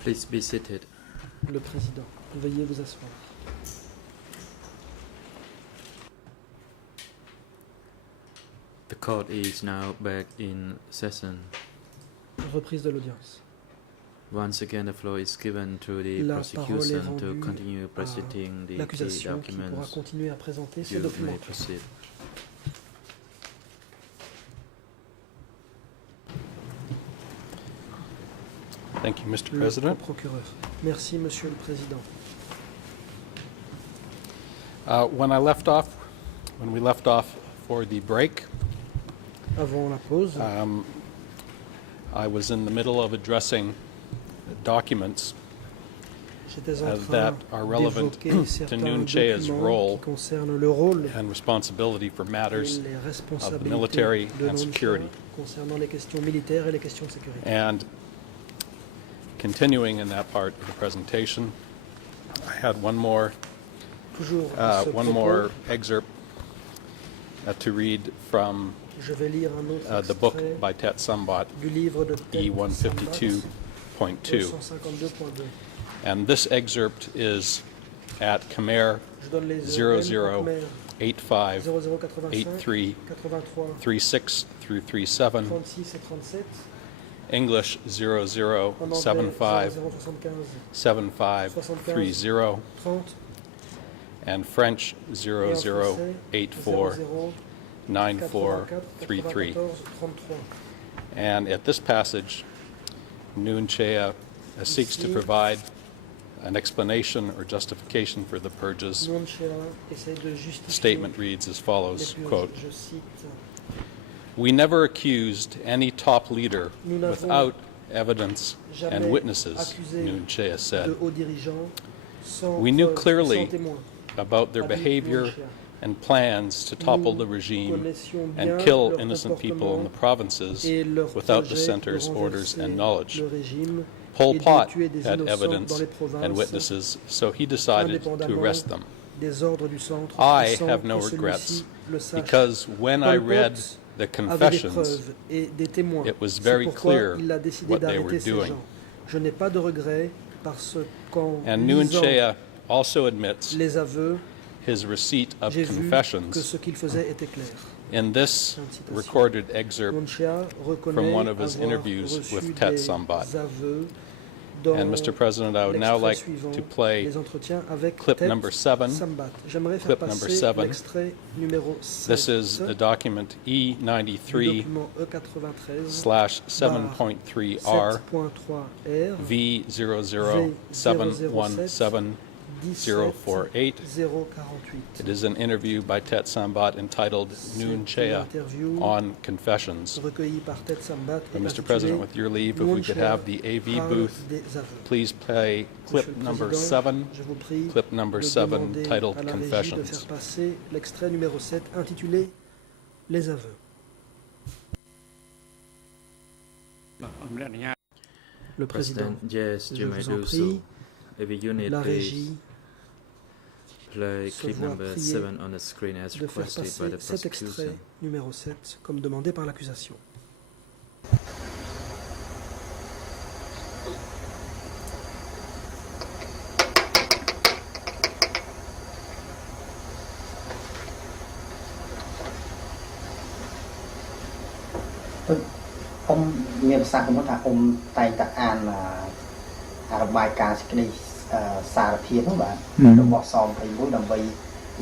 Please be seated. Le président, veuillez vous asseoir. The court is now back in session. Reprise de l'audience. Once again, the floor is given to the La parole est prosecution to rendue continue à presenting the key l'accusation qui pourra documents. continuer à présenter ses You documents. may proceed. Thank you, Mr. Le President. procureur. Merci, Monsieur le Président. When we left off for the break, Avant la pause, I was in the middle of addressing documents j'étais en train that are relevant d'évoquer to certains Nuon Chea's documents role qui concernent le rôle and responsibility for et matters les of responsabilités military de and Nuon Chea security. concernant les questions militaires et les questions de sécurité. And continuing in that part of the presentation, I had one more Toujours à ce propos, excerpt to read from je vais lire un autre the book extrait by Tet Sumbat, du livre de Ted Sambat, E152.2. 152.2. And this excerpt is at Khmer Je donne les URL, Khmer 0085 0085 83 83 36 through 37, 36 et 37, English en anglais 0075 0075 75 30, 30 and French et en français 0084 00 94 33. 94 33. And at this passage, Nuon Chea seeks to Ici, provide an explanation or justification for the purges. Nuon Chea essaie de The justifier statement reads as follows, les purges. quote, Je cite, "We never accused any top leader Nous n'avons without evidence and jamais witnesses," accusé Nuon Chea de said, hauts dirigeants sans We knew preuve, clearly sans témoin. about their a dit behavior Nuon Chea. and plans to topple Nous the regime connaissions bien and kill leur innocent people in the comportement provinces et leur without the projet center's de orders renverser and knowledge. le régime Pol et de Pot tuer des had innocents evidence dans les provinces, and witnesses, so he decided to indépendamment arrest them. des ordres du centre, I sans have no que regrets, celui-ci le sache. because when I Pol Pot read the avait des confessions, preuves et des témoins. it was C'est very pourquoi clear il a décidé what they were d'arrêter ces doing. gens. Je n'ai pas de regrets parce qu'en And Nuon lisant Chea also admits les aveux, his receipt of j'ai vu que confessions ce qu'il faisait était clair. in this Fin de citation. recorded excerpt Nuon Chea reconnaît from one of his avoir interviews reçu with Tet des Sambat. aveux dans And Mr. President, I would now l'extrait like suivant, to play les entretiens avec clip Tet number 7. Sambat. J'aimerais Clip faire number passer 7. l'extrait numéro 7 This is the document du E93 document E93 slash 7.3R 7.3R V00717 048. 048. It is an interview by Tet Sambat entitled Nuon Chea on Confessions. Recueilli par Tet Sambat et And Mr. intitulé President, with your leave, if we could have the AV Parle booth, des aveux. please play clip Monsieur le number Président, 7, je vous prie clip number de 7 demander titled à la régie de Confessions. faire passer l'extrait numéro 7 intitulé Les aveux. Le Président, President, yes, je you may vous en do prie, so. If unit, la please régie play se clip voit number prier 7 on the screen as de faire requested by passer the cet extrait prosecution. numéro 7 comme demandé par l'accusation. Ôngមានប្រសាសន៍ខ្ញុំថាអ៊ំតែងតែអានរបាយការណ៍សេចក្តីសារភាពហ្នឹងបាទរបស់ស21ដើម្បី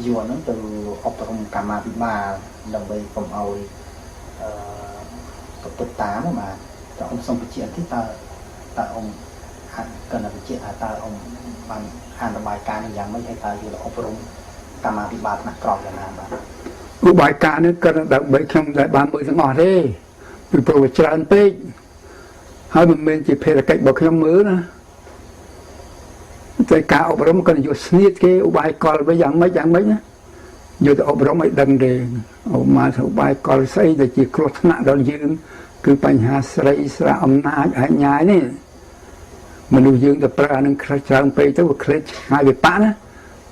យួរហ្នឹងទៅអប់រំកម្មាភិបាលដើម្បីកុំឲ្យប្រព្រឹត្តតាមបាទតែអ៊ំសូមបញ្ជាក់តិចតើអ៊ំហាក់កណ្ដាបញ្ជាក់ថាតើអ៊ំបានអានរបាយការណ៍នេះយ៉ាងម៉េចហើយតើយល់អប់រំកម្មាភិបាលថ្នាក់ក្រោមយ៉ាងណាបាទ ឧបាយការណ៍នេះក៏ដើម្បីខ្ញុំដែលបានមើលទាំងអស់ទេពីព្រោះវាច្រើនពេកហើយមិនមែនជាភារកិច្ចរបស់ខ្ញុំមើលណាតែការអប់រំក៏យកស្នៀតគេឧបាយកលវិញយ៉ាងម៉េចណាយកទៅអប់រំឲ្យដឹងទេឧបាយកលស្អីដែលជាគ្រោះថ្នាក់ដល់យើងគឺបញ្ហាស្រីស្រៈអំណាចអាញាយនេះមនុស្សយើងទៅប្រើអានឹងច្រើនពេកទៅវាឃ្លាតឆ្ងាយពីបៈណា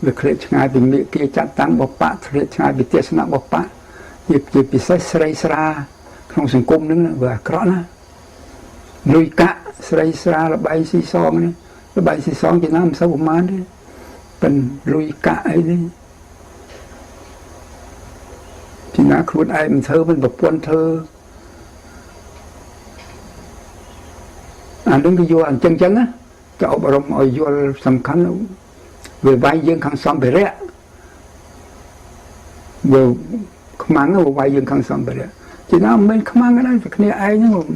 វាឃ្លាតឆ្ងាយពីមេគាចាត់តាំងរបស់បៈឃ្លាតឆ្ងាយពីទេសនៈរបស់បៈជាពិសេសស្រីស្រាក្នុងសង្គមហ្នឹងវាអាក្រក់ណាលុយកាក់ ស្រីស្រាល្បែងស៊ីសងនេះល្បែងស៊ីសងចំណាំមិនសូវប្រហែលទេប៉ិនលុយកាក់អីនេះពីណាខ្លួនឯងមិនធ្វើមិនប្រពន្ធធ្វើអានឹងគឺយកអញ្ចឹងណាទៅអប់រំឲ្យយល់សំខាន់វាវាយយើងខាងសម្ភារៈវាខ្មាំងវាវាយយើងខាងសម្ភារៈជាណាមិនខ្មាំងដែរតែគ្នាឯងហ្នឹង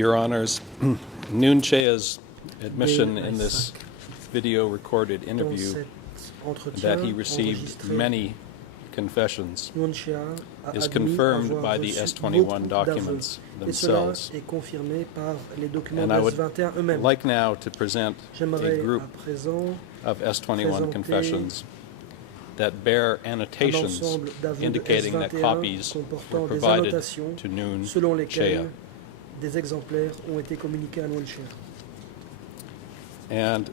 Your Honors, Noon Chea's admission in this video recorded interview that he received many confessions is confirmed by the S21 documents themselves. And I would like now to present a group of S21 confessions that bear annotations indicating that copies were provided to Noon Chea. Des exemplaires ont été communiqués à Noon Chea. And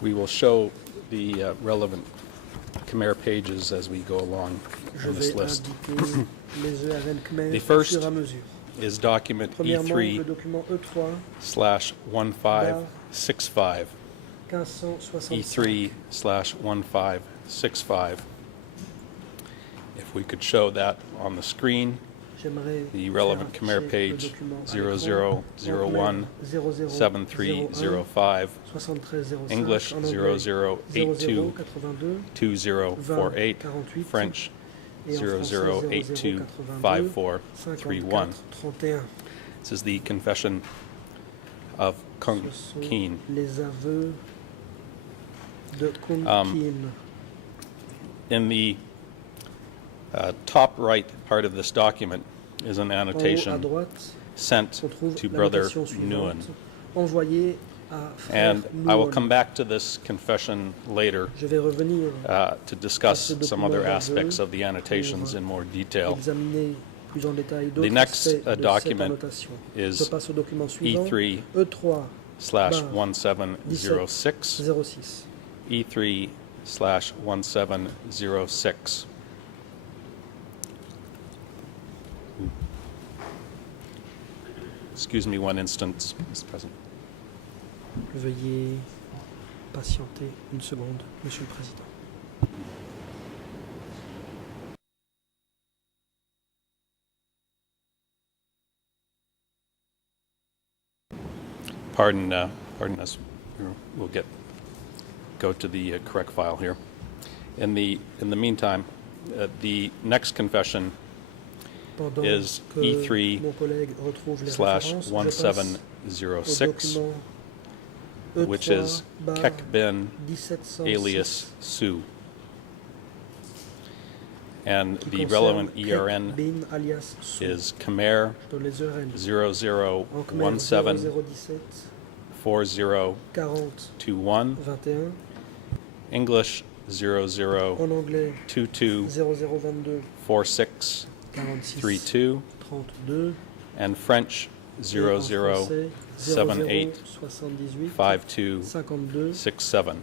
we will show the relevant Khmer pages as we go along in this list. The first is document E3/1565. E3/1565. If we could show that on the screen. The relevant Khmer page 0001-7305, English 0082-2048, French 0082-5431. This is the confession of Kung Keen. In the top right part of this document is an annotation sent to Brother Nguyen. And I will come back to this confession later to discuss some other aspects of the annotations in more detail. The next document is E3/1706. E3/1706. Excuse me one instant, Mr. President. Veuillez patienter une seconde, Monsieur le Président. Pardon us. We'll go to the correct file here. In the meantime, the next confession is E3/1706, which is Kek Bin alias Su. And the relevant ERN is Khmer 00174021, English 00224632, and French 00785267.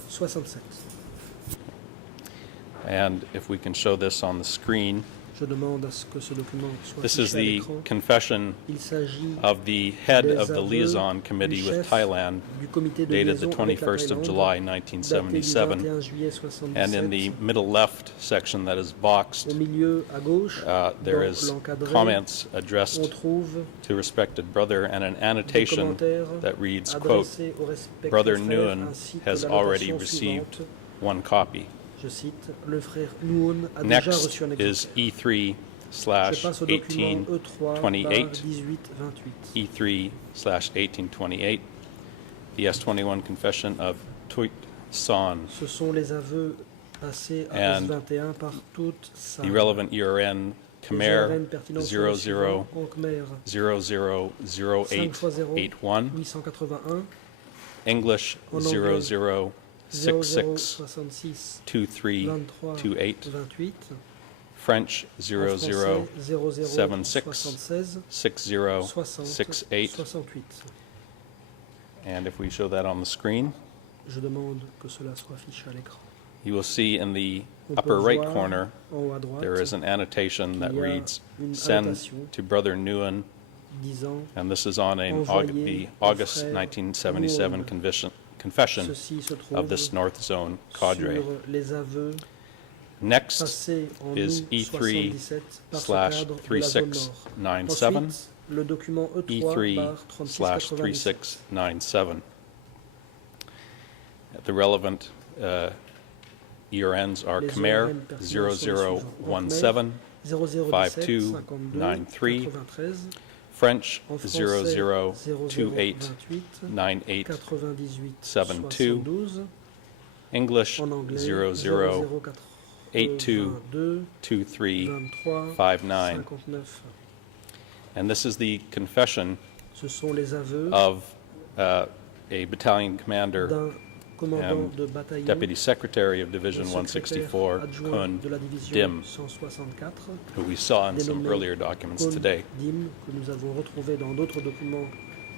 And if we can show this on the screen, this is the confession of the head of the liaison committee with Thailand, dated the 21st of July, 1977. And in the middle left section that is boxed, there is comments addressed to respected brother and an annotation that reads, quote, Brother Nguyen has already received one copy. Next is E3/1828, E3/1828, the S21 confession of Tuit Son, and the relevant ERN Khmer 00000881, English 00662328, French 00766068. And if we show that on the screen, Je demande que cela soit affiché à l'écran. you will see in the On upper peut right voir corner, en haut à droite, there is an annotation that il y a reads, une send annotation to Brother Nguyen, disant and this is on an Envoyé the au August frère 1977 Nguyen. confession ceci se trouve of this North Zone cadre. sur les aveux Next passés en is août E3 77 par ce slash cadre de la zone nord. 3697, Ensuite, le document E3 E3 par slash 3697. 3697. The relevant ERNs are Les Khmer ERN pertinents sont les suivants. 0017, 0017 52 52 93, 93, French en français 0028 0028 98, 98 72, 72, English en anglais 0082 82 23 23 59. 59. And this is the confession Ce sont les aveux of a battalion commander, d'un commandant and de bataillon, Deputy Secretary of Division secrétaire 164, adjoint Kun de la division Dim, 164, who we saw in some dénommé earlier documents Kun today. Dim, que nous avons retrouvé dans d'autres documents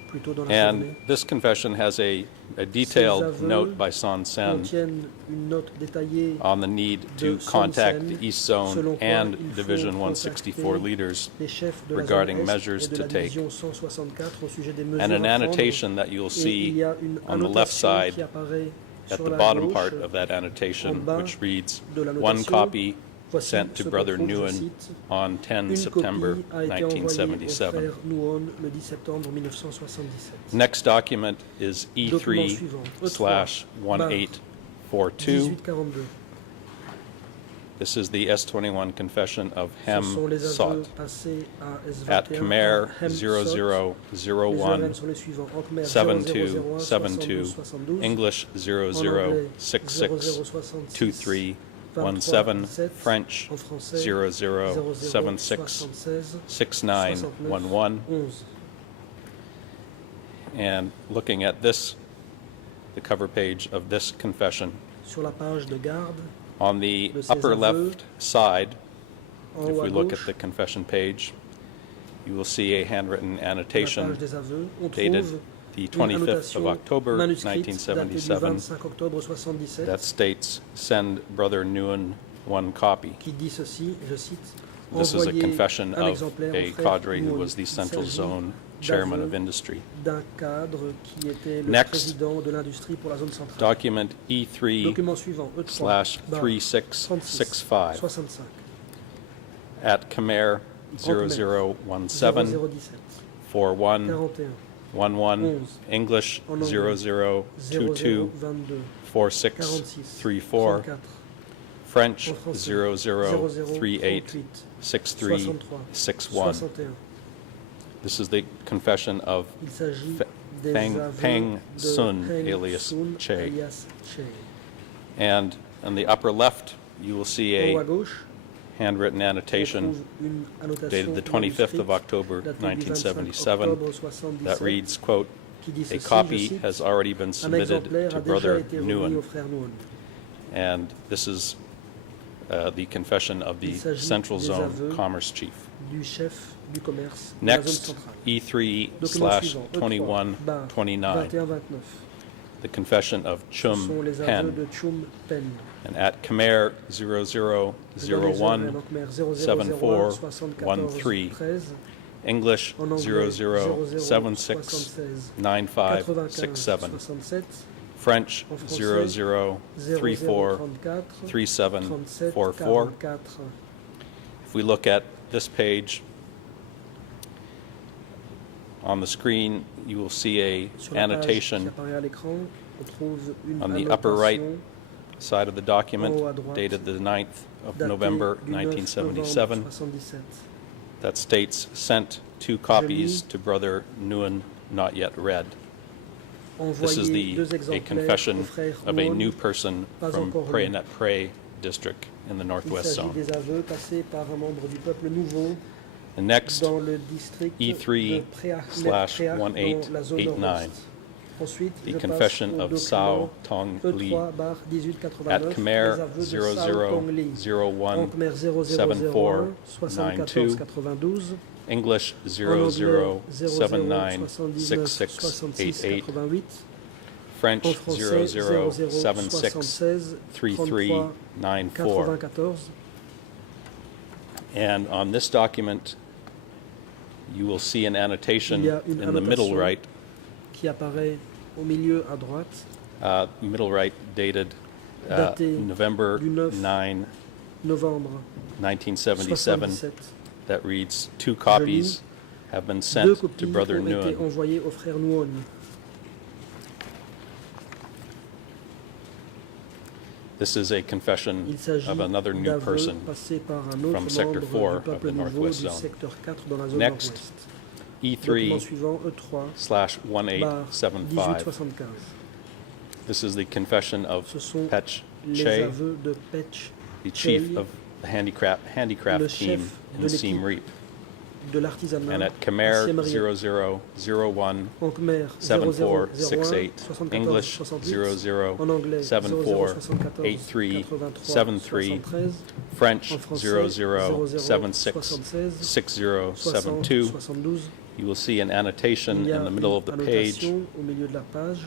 plus tôt dans la And journée, this confession has a detailed aveux note by Son Sen contiennent une note détaillée on the need de to Son contact Sen, the East Zone selon quoi and il faut Division contacter 164 leaders les chefs de la regarding zone Est measures et de to la take. division 164 au sujet des mesures And an à prendre. annotation that you'll Et il see y a une on the left annotation side qui apparaît at sur the la bottom gauche, part of that annotation, en bas which reads, de la one notation. copy Voici sent to ce Brother qu'on trouve, je Nguyen cite, on 10 une September copie a été envoyée au 1977. frère Nguyen le 10 septembre 1977. Next document is Document E3 suivant, E3, slash 1842. 1842. This is the S21 confession of Ce Hem sont les aveux Sot passés à S21 at Khmer Hem Sot. Les 0001 ERN sont les suivants. En Khmer 72 0001 72, 72, English en anglais 0066 0066 2317, French en français 0076 76 6911. 11. And looking at this, the cover page of this confession, Sur la page de garde, on the de ces upper aveux, left side, en if haut we à look at gauche, the confession page, you will see a handwritten sur la annotation page des aveux, on dated trouve the une 25th annotation of October manuscrite datée du 1977 25 octobre 77 that states, send Brother Nguyen one copy. qui dit ceci, je cite, This is a envoyez confession un of exemplaire a au frère cadre who Nguyen. was the Il Central s'agit Zone chairman of d'aveux industry. d'un cadre qui était le Next. président de l'industrie pour la zone centrale. Document E3 Document suivant, E3, slash barre 3665 65, at Khmer en Khmer, 0017 0017, 41 41, 11, English en anglais 0022 0022, 46 46, 34, 34, French en français 0038 0038, 63 63, 61. 61. This is the confession of Il s'agit F- des Peng aveux de Sun, Peng alias Sun, Che. alias Che. And on the upper left, you will see En haut à a gauche, handwritten on annotation trouve une annotation dated the 25th of manuscrite October datée du 25 1977 octobre that 77, reads, quote, qui dit a ceci, je copy cite, has already been un submitted exemplaire to a déjà Brother été remis au Nguyen. frère Nguyen. And this is the confession of the Il s'agit Central des Zone aveux Commerce Chief. Du chef du commerce de la zone Next, centrale. E3 Document slash suivant, E3, 21 barre 29, 21-29. the confession of Ce sont Chum les aveux Pen. de Chum Pen. And at Khmer Dans les ERN 0001 en Khmer 0001 74 74 13, 13, English en anglais 0076 76 95 95 67, 67, French en français 0034 0034 37 37 44. 44. If we look at this page, on the screen, you will see a Sur la page qui annotation apparaît à l'écran, on trouve une on the upper right annotation side of the document en haut à droite, dated the 9th of datée November du 9 novembre 1977 77, that states, sent 2 copies to Brother Nguyen, not yet read. This is envoyé deux a exemplaires au confession frère of a Nguyen. new person pas from encore Prey lu. Net Prey district in the Il Northwest s'agit Zone. des aveux passés par un membre du peuple nouveau And next, dans le district E3 de slash Préac dans la zone 1889, nord-ouest. Ensuite, the je confession passe au of Sao document Tong Li E3 barre at 1889, Khmer les aveux de Sao Tong Li. En 0001 Khmer 74 74 92, English en anglais 0079 0079 66 6688, 88, French En français, 0076 3394. 94. And on this document, you will see an annotation Il y a une in the middle annotation right, qui apparaît au milieu à droite, dated Daté November du 9 9, novembre 1977, 77. that reads, 2 copies have been Deux sent to copies Brother ont été Nguyen. envoyées au frère Nguyen. This is a confession Il s'agit of another new d'aveux person. passés par un autre from Sector membre 4 du of peuple the nouveau Northwest du Zone. secteur 4 dans la zone Next, nord-ouest. E3 Document suivant E3 / 1875. 1875. This is the confession of Ce sont Petch les Che, aveux de Petch the chief Che, of the handicraft le team chef in de Siem l'équipe Reap. de l'artisanat And at à Khmer Siem Reap. 0001 En Khmer 7468, 0001 English 7468, en anglais 0074 83 73, French en français 0076 6072. 72. You will see an annotation Il y a in the middle une of the page annotation au milieu de la page.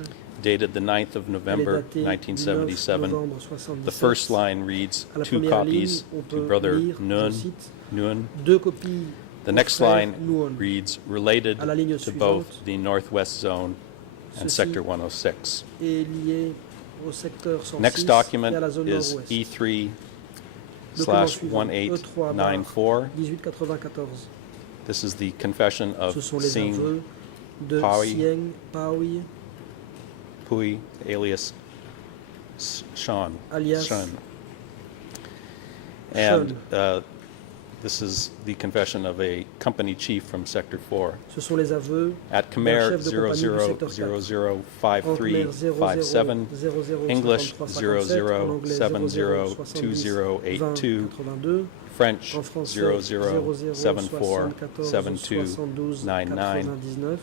dated the 9th of Elle est November datée du 9 1977. novembre The 77. first line reads, À la 2 première copies ligne, on to peut Brother lire, je Nguyen. cite, Nguyen. 2 copies The au next frère line Nguyen. reads, related À la ligne to suivante, both the Northwest Zone and ceci Sector 106. est lié au secteur 106 Next et document à la zone is nord-ouest. E3 Document / suivant, E3 / 1894. 1894. This is the confession Ce of sont les Sing aveux de Paui. Sieng Paui, Pui, alias Sean. alias Sean. And this is the confession of a company chief from Sector 4. Ce sont les aveux At d'un Khmer chef de compagnie du secteur 4. En Khmer 005357, 00 English 5357, en anglais 0070 20 2082, 82, French en français 0074 72 72 99. 99.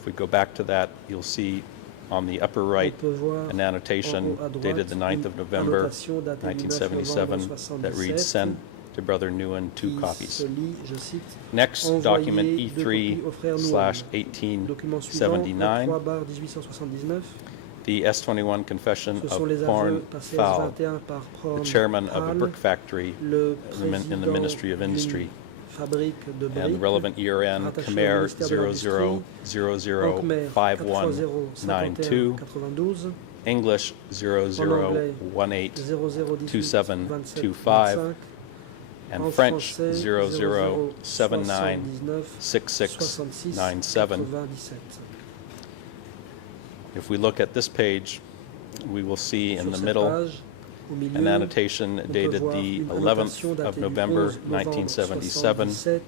If we go back to that, you'll see on the upper right On peut voir an annotation en haut à droite dated the 9th of une November annotation datée du 9 novembre 1977 that reads, 77 send to Brother Nguyen 2 qui copies. se lit, je cite, Next, envoyé document 2 E3 copies au frère Nguyen. / Document suivant, 1879, 3 / 1879. the S21 confession Ce sont of les aveux Porn passés Fowl, S21 par Porn the chairman of a Fowl, brick factory le in the Ministry of président Industry, d'une fabrique de and the briques, relevant ERN rattaché au Khmer ministère de l'Industrie, en Khmer 00005192, 80 English anglais 0018 0018 27 27 25, 25, and en French français 0079 79 66 6697. 97. If we look at this page, we will see in Sur the cette middle page, au milieu, an annotation on peut dated voir the une 11th annotation datée of du November 11 novembre 1977 77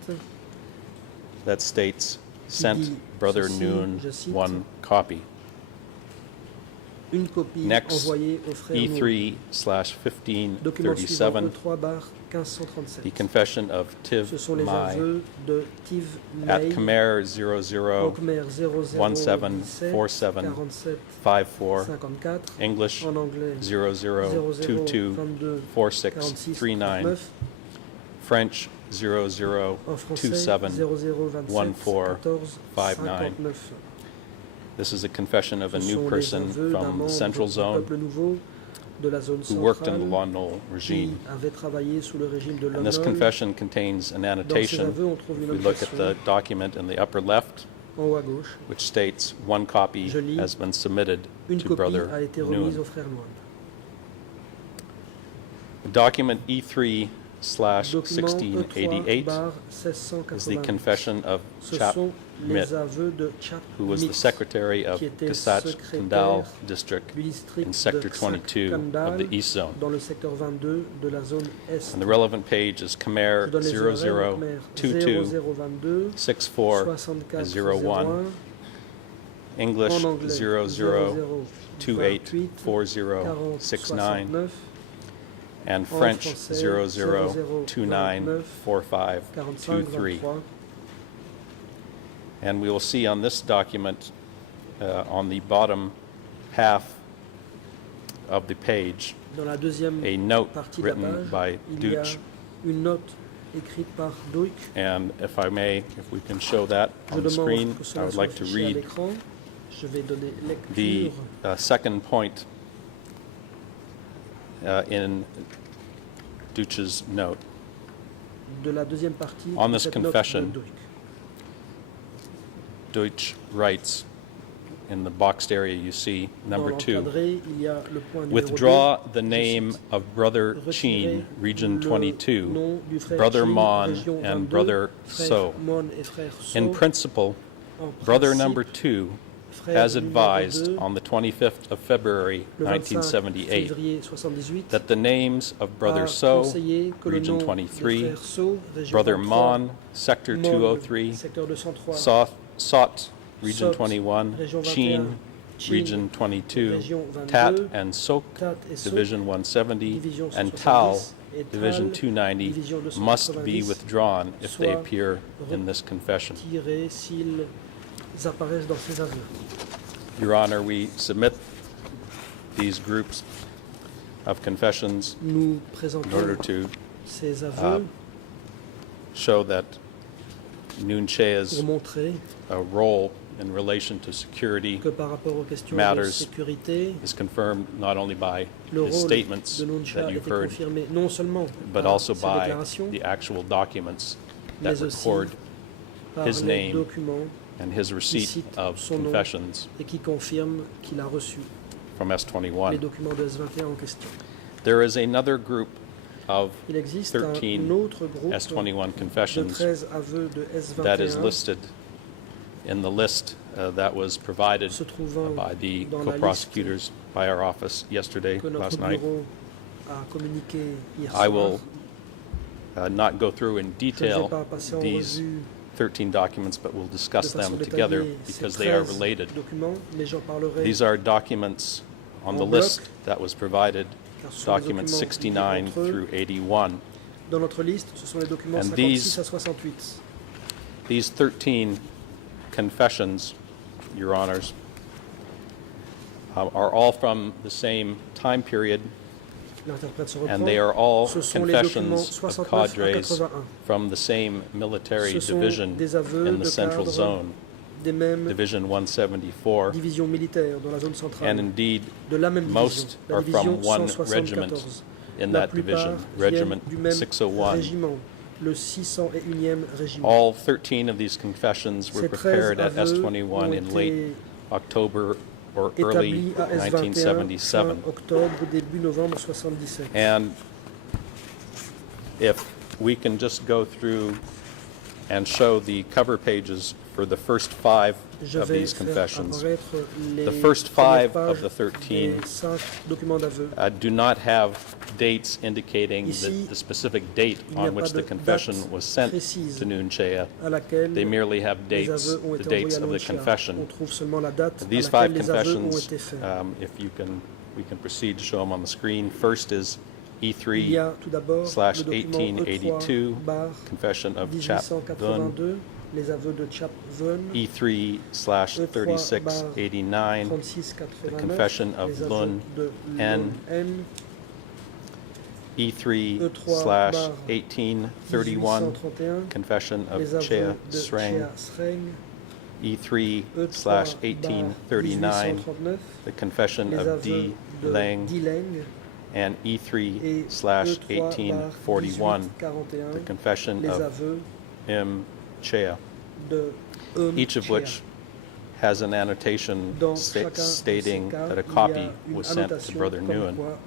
that states, qui sent dit Brother ceci, Nguyen je cite, 1 copy. une copie Next, envoyée au frère Nguyen. E3 / Document suivant 1537, E3 / 1537. the confession of Tiv Ce sont les Mai aveux de Tiv at Mai, Khmer en 00 Khmer 00 17 47 47 54, 54, English en anglais 0022 22 46 46 39, 39, French en français 0027 00 27 14 14 59. 59. This is a confession of a Ce new sont les person aveux d'un from the membre Central du Zone peuple nouveau de la zone who worked in the centrale Lon Nol qui regime. avait travaillé sous le régime de And this Lon Nol. confession contains an Dans ces annotation. aveux, on trouve If une we look at the annotation document in the upper left, en haut à gauche. which states 1 copy Je lis, has been submitted Une to copie Brother a été remise Nguyen. au frère Nguyen. Document E3 / Document 1688 E3 is the 1688. confession of Ce Chap sont les Mit, aveux de Chap who was the Mit, secretary of qui était Kasach secrétaire Kandal district du district in Sector de 22 of Kandal, the East Zone. dans le secteur 22 de la zone Est. And the relevant page is Khmer Je donne les horaires en Khmer 0022 0022 64 64 01, 01, English en anglais 0028 28 40 40 69, 69, and en French français 0029 45 45 23. 23. And we will see on this document, on the bottom half of the page, Dans la deuxième a note partie de la written page, by il y a Duch. une note écrite par Duch. And if I may, if we can show that Je on the demande screen, que I cela would soit like to affiché à read l'écran. Je vais donner The lecture second point in Deutsch's note. de la deuxième partie On de this cette note de confession, Deutsch. Deutsch writes in the boxed area you see, number Dans 2, l'encadré, il y a le point numéro withdraw 2, the name of Brother Chin, Region le 22, nom du frère Brother Chin, Mon, région and 22, Brother frère So. Mon et frère So. In principle, En Brother principe, number 2 frère has numéro advised 2, on the 25th of February, le 25 1978, février 78, that the names of Brother a So, conseillé que le Region nom 23, des frères So, région Brother 23, Mon, Sector Mon, 203, secteur 203, Sot, Region Sot, 21, région 21, Chin, Chin, Region 22, région 22, Tat and Sok, Tat et Sok, Division 170, division and 170, Tal, et Division Tal, 290, division must be 290, withdrawn if they soit appear in this confession. tirés s'ils apparaissent dans ces aveux. Your Honor, we submit these groups of confessions Nous in order présentons to ces aveux show that Nuon Chea's pour montrer role in relation to security que par rapport aux questions de matters sécurité, is confirmed not only by le his rôle statements de Nuon Chea that a you've été heard, confirmé non seulement but par also ses by déclarations, the actual documents that mais aussi record par his les name documents and his qui receipt citent of son nom confessions et qui confirment qu'il a reçu from les S21. documents de S21 en question. There is another group of Il existe 13 un autre groupe S21 de confessions 13 aveux de that is S21 listed in the list that was provided se trouvant by the dans la co-prosecutors by our office yesterday, que notre last night. bureau a communiqué hier I soir. will not go through in Je ne vais detail pas passer en these revue 13 documents, but we'll de discuss them façon together détaillée ces because they are 13 related. documents, mais j'en parlerai These are documents on the En bloc, list that was provided, car ce sont les documents documents 69 liés entre eux. through 81. Dans notre liste, ce sont les documents And 56 à 68. These 13 confessions, Your Honors, are all from the same time period, L'interprète se and they are reprend. all Ce sont les documents confessions of 69 à cadres 81. from the same military Ce sont division des aveux in the de Central cadres Zone, des mêmes Division 174, divisions militaires dans la zone centrale, and indeed de la même division, most la are division from one regiment 174. in La that division, plupart Regiment viennent du même 601. régiment, le 601e régiment. All 13 of these confessions were Ces 13 prepared at aveux S21 ont in late été October or early établis à S21 fin 1977. octobre, début novembre 77. And if we can just go through and show the cover pages for the first 5 Je of vais these faire confessions. apparaître les The first premières 5 of pages the 13 des 5 documents d'aveu. do not have dates indicating Ici, the specific date il n'y a on which pas the de confession date was sent précise to Nuon Chea. à laquelle They merely have les dates, aveux ont the été dates envoyés à of the Nuon Chea. On confession. trouve seulement la date These à 5 laquelle les aveux ont confessions, été faits. if you can, we can proceed to show them on the screen. First is Il y E3 a tout d'abord slash le document 1882, E3 confession of Chap Vun, 1882, les aveux de Chap Vun, E3 slash 3689, 3689, the confession of les aveux Lun de N, N, E3 E3 slash bar 1831, 1831, confession of les aveux Chea de Sreng, Chea Sreng, E3 E3 slash bar 1839, 1839, the confession les of aveux D. de Leng, Dileng, and E3 et slash E3 bar 1841, the 1841, confession les of aveux M. Chea, de each of Chea. which has an annotation Dans chacun de ces stating cas, that a il y a copy une was sent to annotation Brother comme Nuon. quoi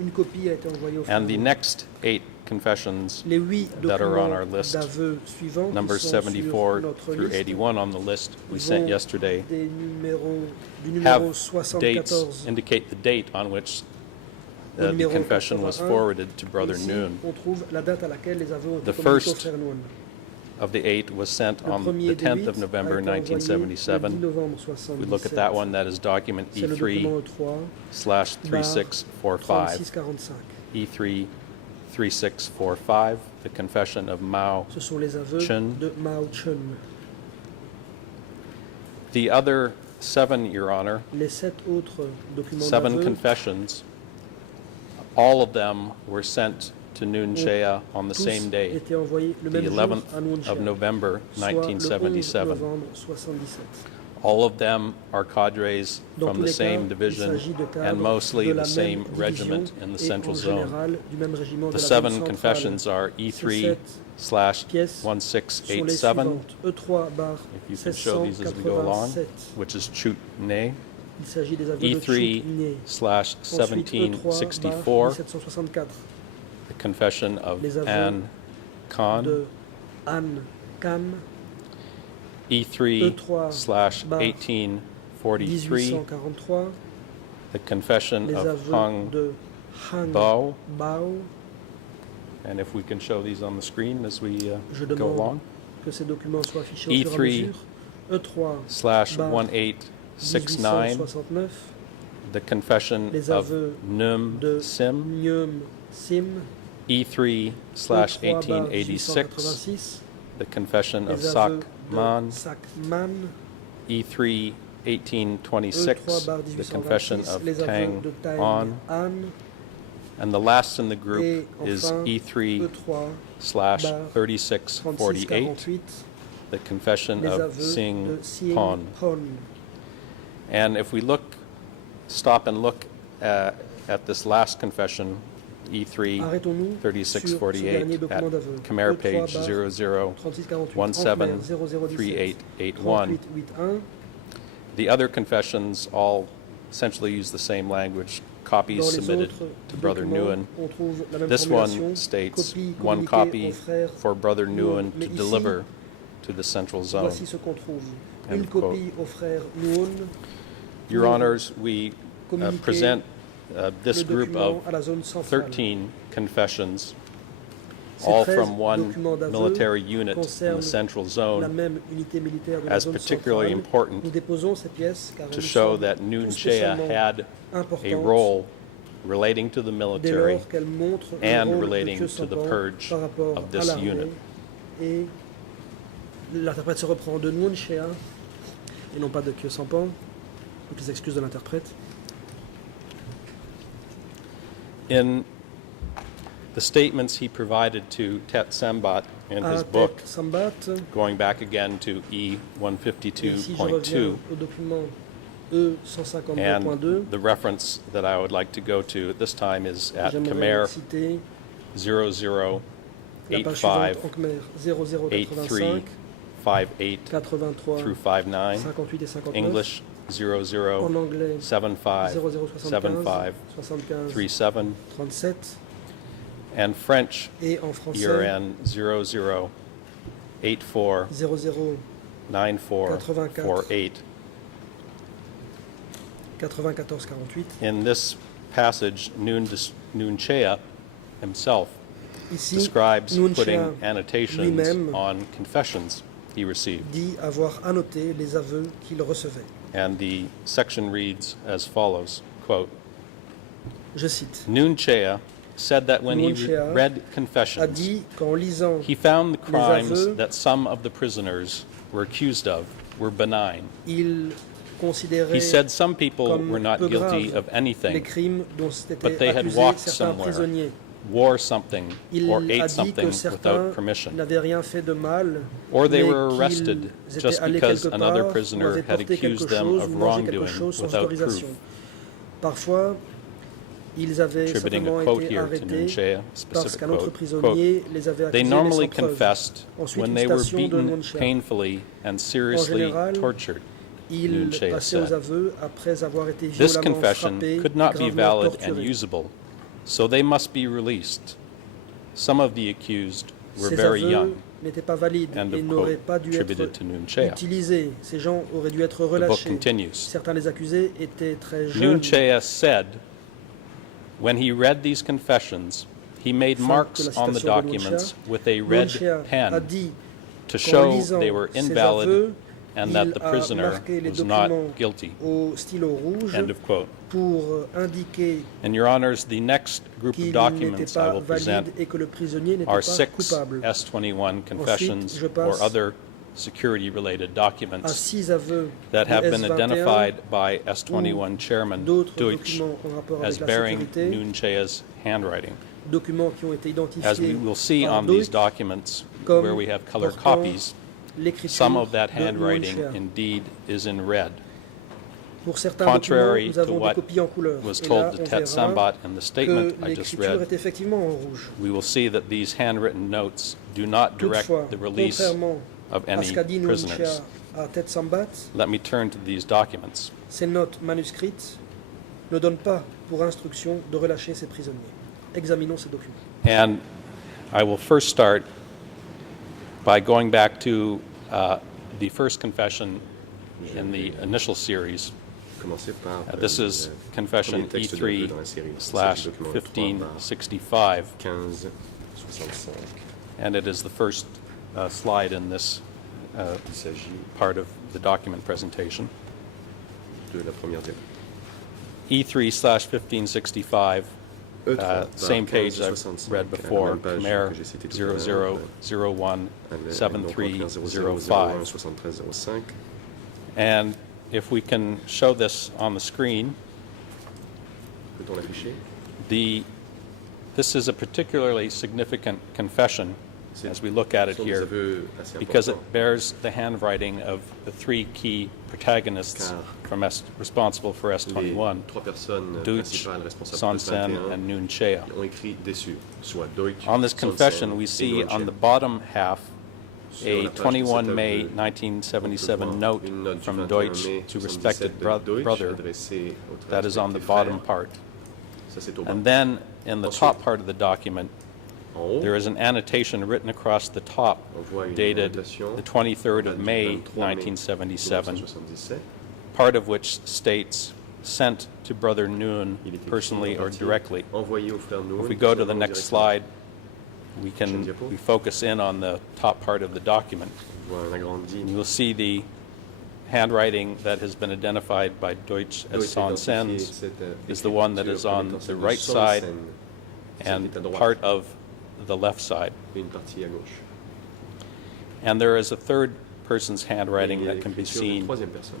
une copie a été envoyée au frère And the Nuon. next 8 confessions, Les 8 that are on documents our list, d'aveux suivants numbers qui sont 74 sur notre through liste 81 on the list we vont sent yesterday, du numéro have 74 dates, indicate the date on which au the numéro confession was 81. forwarded to Brother Ici, Nuon. on trouve la date à laquelle les aveux ont été The communiqués au first frère Nuon. of the 8 was sent Le on premier the des 10th 8 of November a été envoyé le 10 1977. novembre We look at 77. that one, that is document C'est le document E3 E3 slash bar 3645. 3645. E3 3645, the confession of Mao. Ce sont les aveux Chun. de Mao Chun. The other 7, Your Honor, Les 7 autres documents 7 d'aveux confessions, all of them were sent to Nuon Chea on the tous same day, étaient envoyés le the même jour 11th à Nuon Chea, of November soit le 11 1977. novembre 77. All of them are cadres Dans from tous the les same cas, il division s'agit de cadres and mostly de the la same même regiment division in the et Central en Zone. général du même régiment The de la zone 7 centrale. confessions are Ces sept pièces sont les E3/1687, suivantes. E3 if you can show these as we go along, 1687. which is Chut Ne. Il s'agit des aveux de Chut Né. Ensuite, E3 E3/1764, 1764. the confession of Les aveux Anne Khan. de Anne Khan. E3/1843, 1843. the confession Les of aveux Hang de Hang Bao. Bao. And if we can show these on the screen as we Je go demande along. que ces documents soient affichés au fur et à mesure. E3/1869, 1869. the confession Les of aveux Num de Sim. Nyum Sim. E3/1886, E3/1886. the confession of Les Sak aveux Man. de Sakman. E3/1826, the confession E3/1826. of Les aveux Tang de Tang An. An. And the last in the group Et is enfin, E3/3648, E3/3648. the confession Les of aveux Sing de Sing Pon. Pon. And if we stop and look at this last confession, Arrêtons-nous sur ce dernier E3/3648, at document d'aveu. Khmer page 00173881. 3881. The other confessions all essentially use the same language, copies Dans les submitted autres to Brother documents, Nguyen. on trouve la même This formulation. one states Copie one communiquée copy aux frères for Brother Nguyen Nguyen. Mais to ici, deliver to the Central Zone. Voici ce qu'on trouve. End Une quote. copie au frère Nguyen. Your Honors, we communiquer present this le group document of à la zone centrale. 13 confessions, Ces all 13 from one documents d'aveu military unit in concernent the Central la Zone, même unité militaire de la as zone particularly centrale. important Nous déposons ces pièces car to elles show nous that semblent Nuon tout Chea spécialement had a importantes role relating to the dès military lors qu'elles montrent le and rôle relating de to the Kyosampan purge par rapport of à this l'armée. unit. Et l'interprète se reprend de Nuon Chea et non pas de Kyosampan. Donc les excuses de l'interprète. In the statements he provided to Tet Sambat in his book, Tet Sambat, going back again to ici je reviens E152.2, au document E152.2. and the reference that I would like to go to at this time is at J'aimerais Khmer citer 0085 la page suivante en Khmer 0085 58 83 through 59, 58 et 59. English En anglais 0075 75 75 37, 37 and French et en français ERN 0084 00 9448. 94 48. In this passage, Nuon Chea himself Ici, describes Nuon putting Chea annotations lui-même on confessions he received. dit avoir annoté les aveux qu'il recevait. And the section reads as follows, quote, Je cite. Nuon Chea said that when Nuon he Chea read a confessions, dit qu'en lisant he found the crimes aveux, that some of the prisoners were accused of were benign. il considérait He said some people comme were not peu guilty graves of les anything, crimes dont s'étaient but they had accusés walked certains somewhere, prisonniers. wore something, Il or a ate dit something que certains without permission. n'avaient rien fait de mal, Or they mais were qu'ils arrested étaient just allés because quelque another part, ou prisoner avaient had porté quelque accused them chose, of ou mangé quelque wrongdoing chose sans without autorisation. proof. Parfois, ils avaient Attributing simplement a quote été here to arrêtés Nuon Chea, parce specific qu'un autre quote, prisonnier les avait they accusés mais normally sans preuve. confessed Ensuite, when une they were citation de Nuon beaten Chea. painfully and En seriously général, tortured. ils Nuon Chea passaient aux said. aveux après avoir été This violemment confession frappés, could not be gravement valid and torturés. usable, so they must be released. Some of the accused were Ces very aveux young. n'étaient pas valides End et of n'auraient quote, pas dû attributed être to Nuon Chea. utilisés. Ces gens auraient dû être The book relâchés. continues. Certains des accusés étaient très Nuon jeunes. Chea said, when he read these confessions, he made Fin marks de la on the citation de Nuon documents Chea. with a Nuon red Chea a pen dit to qu'en show lisant they were ces invalid aveux, and that il the a prisoner marqué les was not documents guilty. au stylo rouge End of quote. pour indiquer And Your Honors, the next group of qu'il n'était documents I pas will present valide et que le prisonnier n'était are pas 6 coupable. S-21 confessions je passe or other security-related À documents 6 aveux that du have been S21, identified by S-21 Chairman d'autres Deutsch documents en rapport as avec la bearing sécurité, Nuon Chea's handwriting. documents qui ont été As we identifiés will see par on these Deutsch documents comme where we have color portant copies, l'écriture some of that de handwriting Nuon Chea. indeed is in red. Pour certains Contrary documents, nous to avons des what copies en couleur. was Et told là, to on Ted verra Sambat in the que statement I just l'écriture read. est effectivement en rouge. We will see that these handwritten notes do not direct Toutefois, the release contrairement of à ce any qu'a dit Nuon prisoners. Chea à Ted Sambat, Let me turn to these documents. ces notes manuscrites ne donnent pas pour instruction de relâcher ces prisonniers. Examinons ces documents. And I will first start by going back to the first confession in the initial series. Commencer par This is confession premier texte de l'aveu dans la série. Il s'agit du document E3/1565, 1565. and it is the first slide in this Il s'agit part of the document presentation. de la première diapo. E3/1565, E3, same page I've 1565, read before, la même page Khmer que j'ai citée tout à l'heure, 00017305. 7305. And if we can show this on the screen, Peut-on l'afficher? this is a particularly significant confession as we look at it Ce sont des here, aveux assez because importants. it bears the handwriting of the three key protagonists responsible for Les S21, trois personnes Deutsch, principales responsables Son de Sen, 21 and Nuon Chea. ont écrit dessus, soit Deutsch, On this Son confession, Sen we et see Nuon on Chea. the bottom half Sur a la page de 21 cet May aveu, 1977 on peut note voir une note du from 21 Deutsch mai to 77 respected de Deutsch brother adressée au très that is on the respecté bottom frère. part. Ça, c'est au bas. And then in the Ensuite, top part of the document, En haut, there is an annotation written across the top on voit une dated notation the 23rd of du May 23 mai 1977, 1977. part of which states sent to Brother Nuon Il est écrit personally en or partie, directly. envoyé au frère Nuon If we go to the personnellement next directement. slide, we focus in on the top part of the document. On voit un agrandi. And you will see the handwriting that has been identified by Deutsch as Deutsch Son identifié Sen's cette is the one that écriture is comme on étant the celle de right Son side Sen, celle and qui est à droite, part of the left side. et une partie à gauche. And there is a third person's Et handwriting il y a that can be l'écriture d'une seen troisième personne.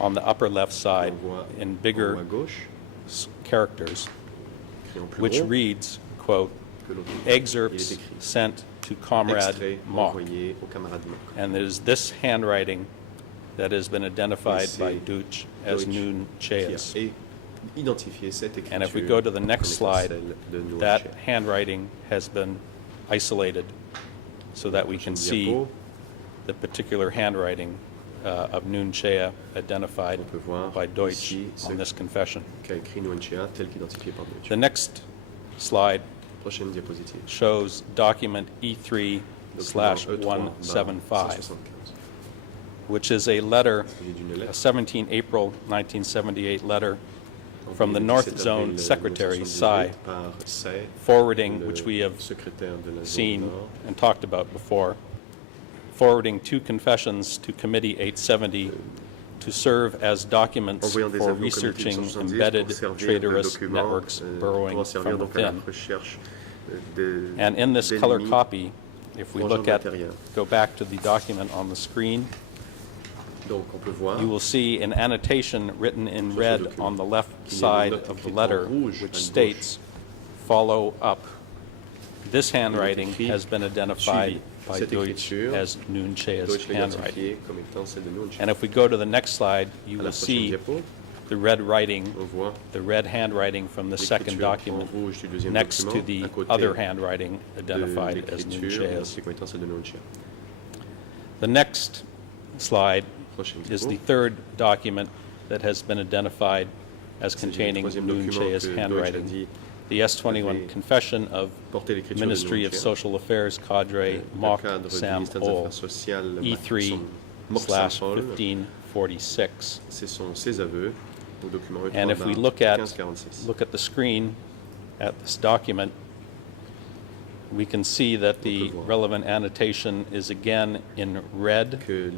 on the upper left side On voit in en haut bigger à gauche, characters, écrit en plus which gros reads, quote, que l'autre. excerpts Il est écrit. sent to Comrade Extrait Mock. envoyé au camarade Mock. And it is this handwriting that has been identified Et by c'est Deutsch as Deutsch Nuon qui a Chea's. identifié cette écriture And if we go to the next comme étant slide, celle de Nuon that Chea. handwriting has been isolated so that we can Prochaine see diapo, the particular handwriting of Nuon Chea identified on peut voir by Deutsch ici ce on this confession. qu'a écrit Nuon Chea tel qu'identifié par Deutsch. The next slide Prochaine diapositive. shows document Document E3/175, E3/175. which is a letter, Il s'agit d'une a lettre 17 April 1978 letter from the envoyée le North 17 Zone avril Secretary, 1978 Sai, par Sai, forwarding, le which we have secrétaire de la zone seen Nord, and talked about before, forwarding two confessions to Committee 870 to serve as documents envoyant des for aveux au comité researching 870 embedded pour servir de traitorous documents, networks burrowing pour servir from donc à la within. recherche And in this color d'ennemis copy, if we proches look de at, l'intérieur. go back to the document on the screen, Donc on peut voir you will see an annotation written in Sur ce red document, on the left il y a une side note of the écrite en letter, rouge à which gauche. states, follow up. This handwriting écrit, has been identified suivi. by Cette Deutsch écriture, as Nuon Chea's Deutsch l'a handwriting. identifié comme étant celle de Nuon Chea. And if we go to the next slide, you À la will prochaine see diapo, the red writing, on voit the red handwriting from the second l'écriture en document rouge du deuxième next to document, the à côté other handwriting de identified as Nuon l'écriture Chea's. identifiée comme étant celle de Nuon Chea. The next slide Prochaine is diapo. the third document that has been identified as C'est le containing troisième Nuon document Chea's que Deutsch a handwriting. dit The S21 avait Confession of porter l'écriture de Ministry Nuon of Chea. Social Affairs Cadre Le Mock cadre du Sam ministère des Hole, Affaires sociales, Mock Sam Hole, E3/1546. ce sont ses aveux au document And if we look at 1546. the screen at this document, we can see that the peut voir. relevant annotation is again in red. Que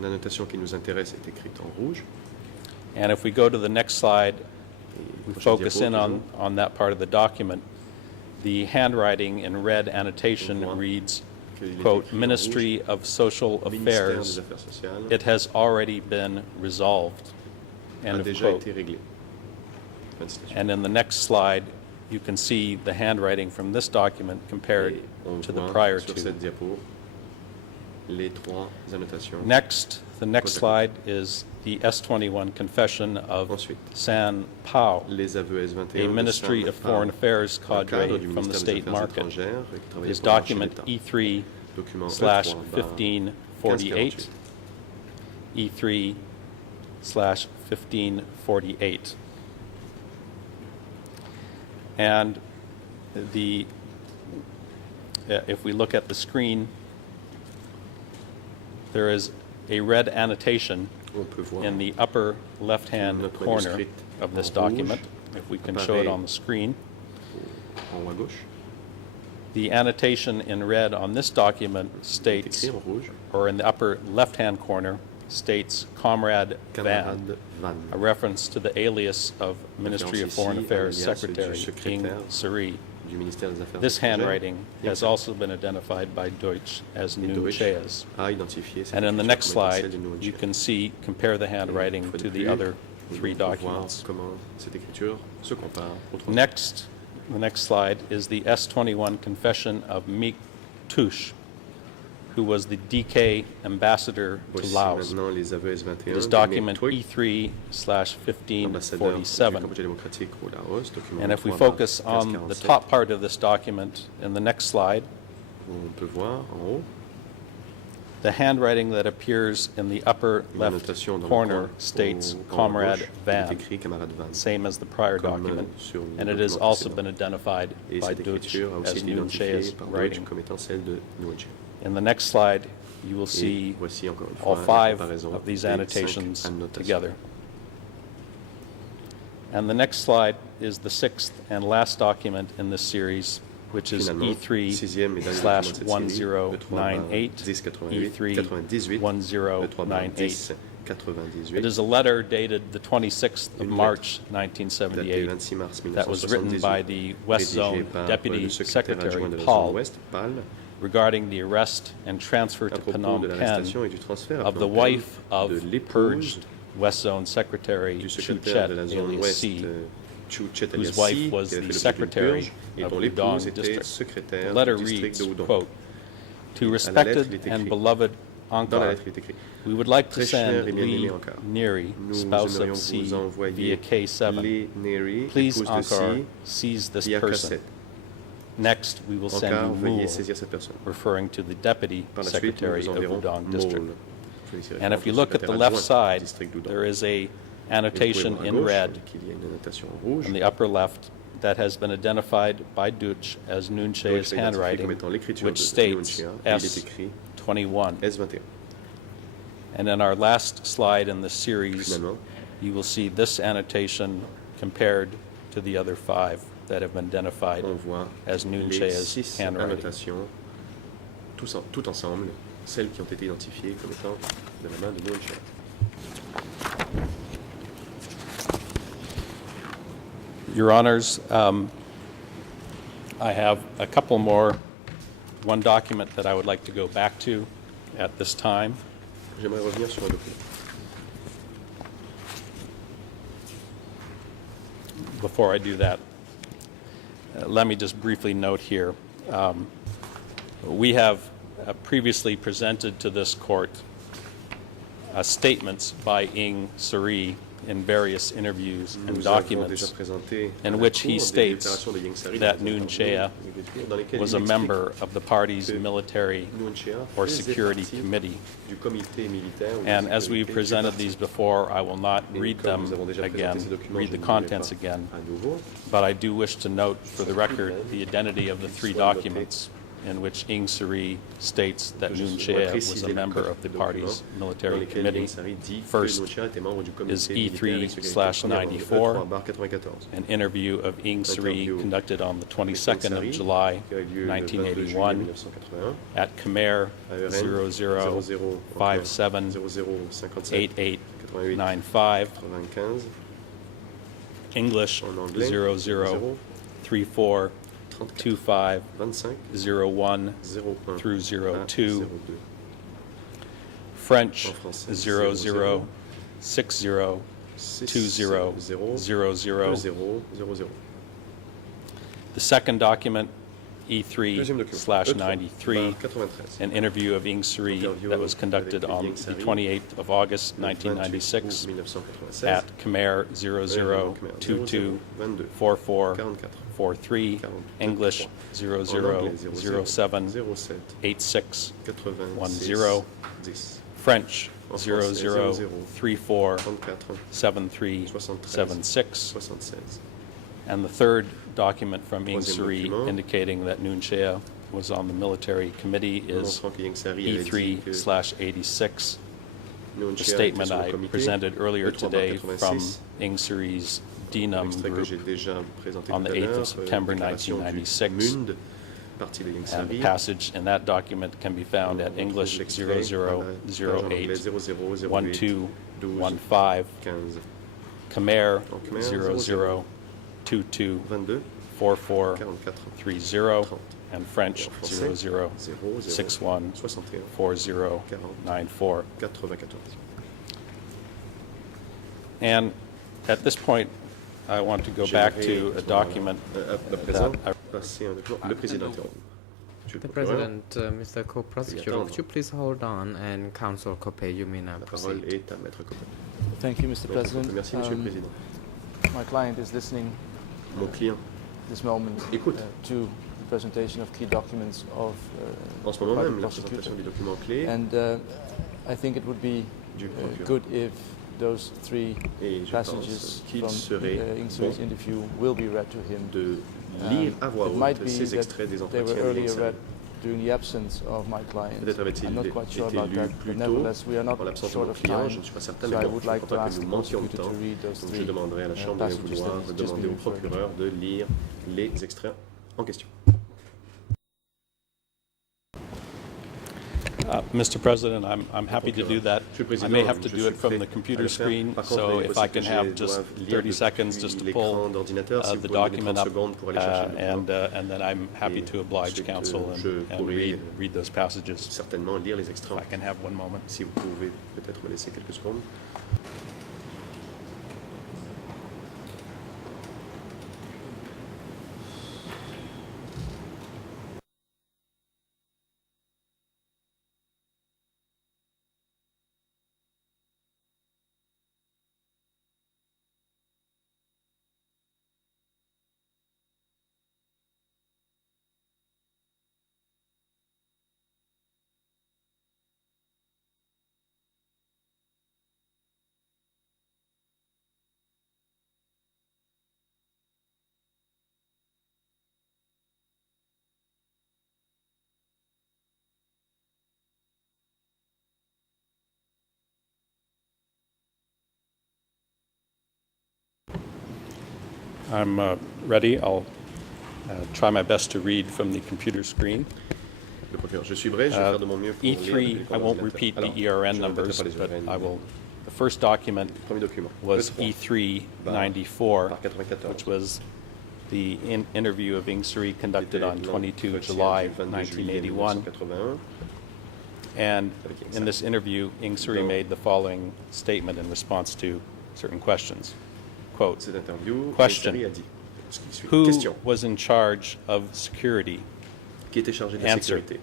l'annotation qui nous intéresse est écrite en rouge. And if we go to the next slide, we Prochaine focus diapo, in on that part of the document. The handwriting in red annotation On voit reads, qu'il est quote, écrit en Ministry of Social Ministère des Affairs, Affaires sociales it has already been resolved. a End of déjà quote. été réglé. Fin de citation. And in the next slide, you can see the handwriting from this document compared Et on to the voit prior sur two. cette diapo les trois annotations. Next, the next slide is the S21 confession of Ensuite, San Pao, les aveux S21 a Ministry de of San Foreign Pao, Affairs un cadre cadre du from the ministère des state Affaires market. étrangères et qui travaillait Is pour le marché document d'État. Document E3/1548, E3/1548. And if we look at the screen, there is a red annotation On peut voir in the upper left-hand notre corner manuscrit of this en document, rouge if we can show it on the screen. en haut à gauche. The annotation in red on this document states, Écrit en rouge, or in the upper left-hand corner, states Comrade Van, camarade Van. a reference to the alias of Ministry of Foreign Affairs Secretary King Suri. Du ministère des Affaires This étrangères. handwriting has also been identified by Deutsch as Et Nun Deutsch Chea's. a identifié cette And in the écriture next comme étant slide, celle de Nguyen you Chia. can see, compare the handwriting Une fois to de the plus, other nous three pouvons voir documents. comment cette écriture se compare aux trois. Next, the next slide is the S21 confession of Meek Touche, who was the DK ambassador to Voici Laos. maintenant les aveux S21 It is de document Meek Thuy, ambassadeur du E3/1547. Cambodge démocratique au Laos, document And if we 3/1547, focus on the top part of this document in the next slide, on peut voir en haut the handwriting that appears in the upper la left notation dans le corner coin states en haut à Comrade gauche, il Van, est écrit camarade Van. same as the prior Comme document, sur le and it has document also précédent. been identified Et by cette Deutsch écriture a aussi as été Nun identifiée Chea's par Deutsch writing. comme étant celle de Nguyen Chia. In the next slide, you will Et see voici encore une all fois la five comparaison of these des annotations 5 annotations. together. And the next slide is the sixth and last document in this series, which is Finalement, sixième et dernier document de cette série, le E3/1098, 3/1098, It is a letter dated the 26th of Une March datée 1978 26 mars that was written by 1978, the West rédigée Zone par Deputy le secrétaire Secretary adjoint de la zone Paul ouest, Pal, regarding the arrest and transfer à to propos Phnom de Penh l'arrestation et du transfert à of the Phnom Penh wife of de l'épouse purged West Zone Secretary du Chu secrétaire Chet, de la zone alias ouest, C, Chu Chet whose alias wife C, was qui avait the fait l'objet d'une secretary purge et of dont Udon l'épouse était District. secrétaire The letter du district de reads, Udon. quote, "To À la lettre, respected il est and écrit, beloved dans la Ankar, lettre, il est écrit we would like to Très cher send et bien-aimé Lee Ankar, Neary, nous spouse aimerions of C, vous envoyer via K7. Lee Neary, Please, épouse de Ankar, C, seize this via person. K7. Next, we will send Ankar, you veuillez Mool, saisir cette personne. referring to the Deputy Par la suite, nous Secretary vous of enverrons Udon District. Môle. Félicitations, And if you le look at the secrétaire left adjoint side, du district d'Udon. there is a Et vous pouvez annotation voir à in gauche red qu'il y a une annotation en rouge. on the upper left that has been identified by Deutsch as Nun Deutsch Chea's l'a identifié comme handwriting, étant l'écriture which de Nguyen states Chia, et il est écrit S21. S21. And in our last slide in the series, Finalement, you will see this annotation compared to the other five that have been identified on voit as Nun les Chea's 6 handwriting. annotations, tout ensemble, celles qui ont été identifiées comme étant de la main de Nguyen Chia. Your Honors, I have a couple more, one document that I would like to go back to at this time. J'aimerais revenir sur un document. Before I do that, let me just briefly note here. We have previously presented to this court statements by Ing Suri in various interviews and Nous avons déjà documents présenté à in la which Cour he des states déclarations de Ieng Sary that dans Nun un Chea document dans lesquels was il a explique member of the party's que military Nguyen Chia or faisait security partie committee. du comité militaire ou de And as sécurité we've du presented parti. these before, I will not Et read comme them nous avons déjà again, présenté ces documents, read je the ne les contents lirai pas again, à nouveau. but I do wish to note for the record the identity of the three documents in which Ing Suri states that Je Nun voudrais Chea was préciser a les member of the documents party's dans military lesquels committee. Ieng Sary dit que First Nguyen Chia était membre du comité is militaire et sécurité. E3/94, Premièrement, le E3/94. an interview of Ing Suri Interview conducted on the avec Ieng 22nd of Sary, July, qui a eu lieu le 22 juillet 1981, 1981 at Khmer à 0057 0057 8895, 95 English en anglais 003425 25 01 01 through à 02, 02. French En français, 0060 20 00. 00. The second document Deuxième document. E3/93, 93. an interview of Ing Suri that was conducted avec on Ing the Sari 28th of August, le 28 1996, août 1996, at Khmer Khmer 0022 22 44 44 43, 43, English en anglais 0007 07 86 86 10, 10 French En français, 0034 34 73 76, 76. and the third document from Ing Troisième Suri document. indicating that Nuon Chea was on the military committee is Montrant que Ing Sari avait dit que E3/86. Nuon The Chea était statement sur le I comité. presented earlier Le 3 mars today from 86, Ing Suri's DNUM l'extrait que group, j'ai déjà présenté on tout the à 8th of l'heure, September déclaration du 1996. MUND, partie de Ing and the Sari. passage in that document can be found at On English trouve l'extrait à la page en anglais 0008 0008 12 1215, 15 Khmer En Khmer 0022 22 44 44 30, 30 and French Et en français, 00 00 61 61 40 94. 94. And at this point, I want to go back to a document À présent, that passer un document. Le président interrompt. Monsieur The le procureur, President, Mr. Co-Prosecutor, would you please hold on, and Counsel Copé, you may now la parole proceed. est à Maître Copé. Thank you, Mr. President. Merci, Monsieur le Président. My client is listening Mon client, this moment Écoute. to the presentation of key documents of en ce moment private même, la prosecutor. présentation des documents clés And I think it would be du procureur. good if those three Et je passages pense qu'il from serait Ing Suri's bon interview will be read to him. de lire à voix It might haute be ces that extraits des they entretiens were de earlier Ing read Sari. during the absence of my client. Peut-être avait-il I'm not quite sure été about lu that, plus but tôt nevertheless we are not en l'absence de short mon of client. time. Je ne suis pas certain, So mais I bon, would je ne like crois to pas ask que the nous manquions de prosecutor temps. to read those Donc je three demanderai à la Chambre des passages that vouloir have just demander been au referred. procureur de lire les extraits en question. Mr. President, I'm happy to do that. Monsieur le I Président, may have to je do suis it from prêt the à computer le faire. screen, Par contre, so il est if I possible can que have je just doive lire 30 seconds depuis just to l'écran pull d'ordinateur, si vous the pouvez me donner document 30 up, secondes pour aller chercher le document. and then I'm happy Et to oblige ensuite, counsel je and pourrai read those passages. certainement lire les extraits. If I can have one moment. Si vous pouvez peut-être me laisser quelques secondes. I'm ready. I'll try my best to read from the computer screen. Le procureur, je suis prêt, je vais faire de mon mieux pour lire depuis E3, l'écran I won't d'ordinateur. repeat Alors, the je ERN ne numbers, répéterai pas les but ERN. I will. The first document Premier document. was Le 3, E3/94, par 94. which was the interview of Ing Suri conducted on 22 July 1981. 1981. And Avec Ing in this Sari. interview, Ing Suri Dans made the following statement in response to certain questions. Quote, Cette interview, Question. Ing Sari a dit ce qui suit. who Question. was in charge of security? Qui était chargé de la Answer. sécurité?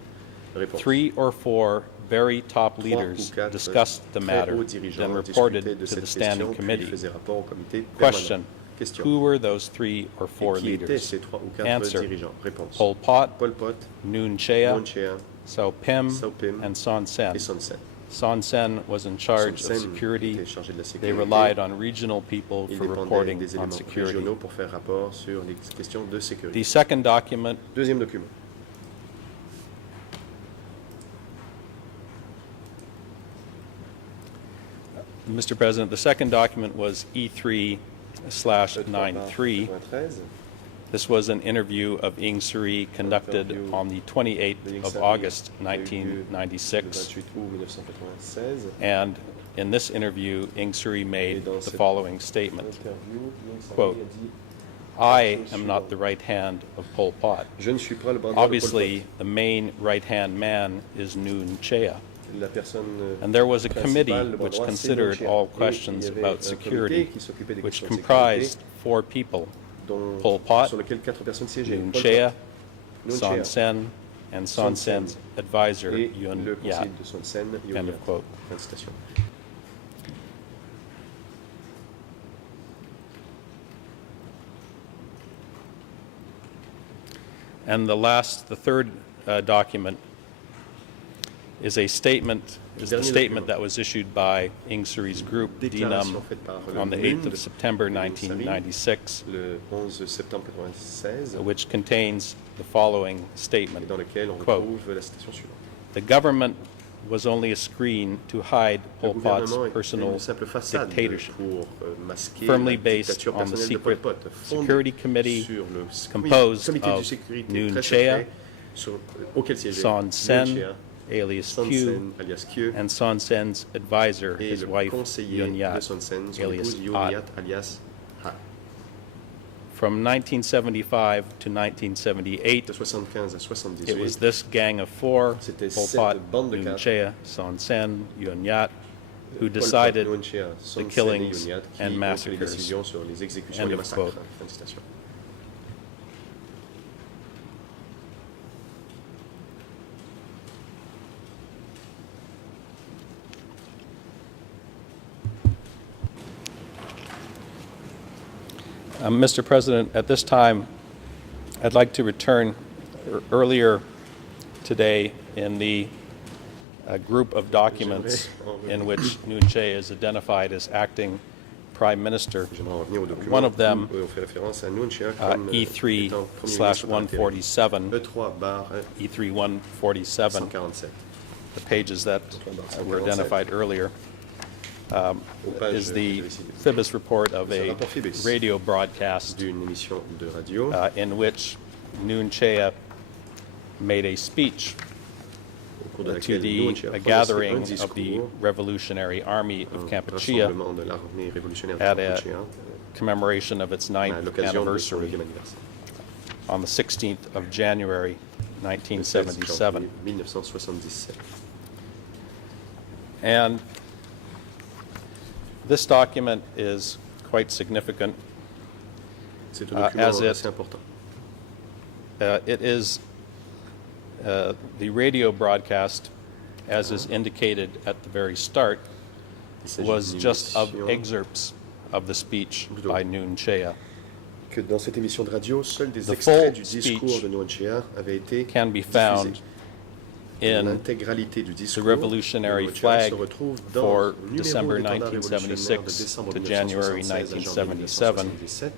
Réponse. 3 or 4 very top 3 leaders ou 4 discussed the très matter, hauts dirigeants then discutaient reported de to cette the standing question, puis committee. faisaient rapport au comité Question, permanent. Question. who were those 3 or Et 4 qui étaient leaders? ces 3 ou 4 Answer. dirigeants? Réponse. Pol Pot, Pol Pot, Nuon Chea, Nuon Chea, Sao Pim, Sao Pim, and Son Sen. et Son Sen. Son Sen was in charge Son of Sen security. était chargé de la They sécurité. relied on regional people Il for dépendait reporting des on éléments security. régionaux pour faire rapport sur les questions de sécurité. The second document Deuxième document. Mr. President, the second document was E3/93. 93. This was an interview of Ing Suri conducted on the 28th of August, 1996. 28 août 1996. And in this interview, Ing Suri made the following statement. Interview, Ing Sari Quote, a dit, I am not the right hand of Pol Pot. Je ne suis pas le bras droit de Pol Obviously, the main right-hand man is Nuon Chea. Pot. La personne And there was a principale, committee le bras which droit, c'est considered Nuon Chea. all Et questions il y avait about un security, comité qui s'occupait des which questions de comprised sécurité, 4 people, dont- Pol Pot, sur lequel 4 personnes siégeaient. Nuon Pol Chea, Pot, Son Sen, and Son Sen's advisor, et Yun le Yat. conseiller de Son Sen, Yun End Yat. of quote. Fin de citation. And the third document is a statement, is the Dernier statement document. that was issued by Ing Suri's group, Déclaration DNUM, faite par on the l'UND 8th of September de Sari, 1996, le 11 septembre 1996, which contains the following et statement. dans lequel on Quote. retrouve la citation suivante. The government was only a screen to hide Le Pol Pot's gouvernement est personal une simple façade dictatorship, pour masquer firmly la based dictature on the personnelle de Pol secret Pot, fondée Security Committee sur le composed comité de of sécurité Nuon très Chea, secret auquel siégeait Son Sen, Nuon Chea, alias Son Q, Sen, alias Q, and Son Sen's advisor, et his le wife, conseiller Yun de Yat, Son Sen, son alias épouse Yun Hat. Yat, alias Ha. From 1975 to 1978, De 75 à it was 78, this gang of four, C'était Pol cette Pot, bande de Nuon quatre, Chea, Son Sen, Yun Yat, who Pol Pot, decided Nuon Chea, Son the Sen et killings Yun Yat, qui and ont pris les massacres. décisions sur les exécutions End et les of massacres. quote. Fin de citation. Mr. President, at this time, I'd like to return earlier today in the group of documents in which Nuon Chea is identified as acting Prime Minister, J'aimerais revenir au document One of them, où on fait référence à Nuon Chea comme étant Premier ministre par intérim. E3/147, E3/147, E3/147, the pages that were identified earlier, is the Phoebus report of a rapport Phoebus radio broadcast d'une émission de radio in which Nuon Chea made a speech au cours de to laquelle the Nuon Chea prononçait gathering un of the discours, Revolutionary Army of un Kampuchea rassemblement de l'armée révolutionnaire de at a Kampuchea commemoration of its à 9th l'occasion de son anniversary 9e anniversaire. on the 16th of January, Le 16 1977. janvier 1977. And this document is quite significant. C'est un as document it- assez important. It is the radio broadcast, as is indicated at the very start, Il s'agit was d'une just of émission excerpts of the speech by Nuon Chea. que dans cette émission de radio, seuls des The extraits full du discours speech de Nuon Chea avaient été can be diffusés. found in L'intégralité du the discours Revolutionary de Nuon Chea flag se retrouve dans for le numéro December d'étendard révolutionnaire de 1976 décembre to January 1976 à janvier 1977,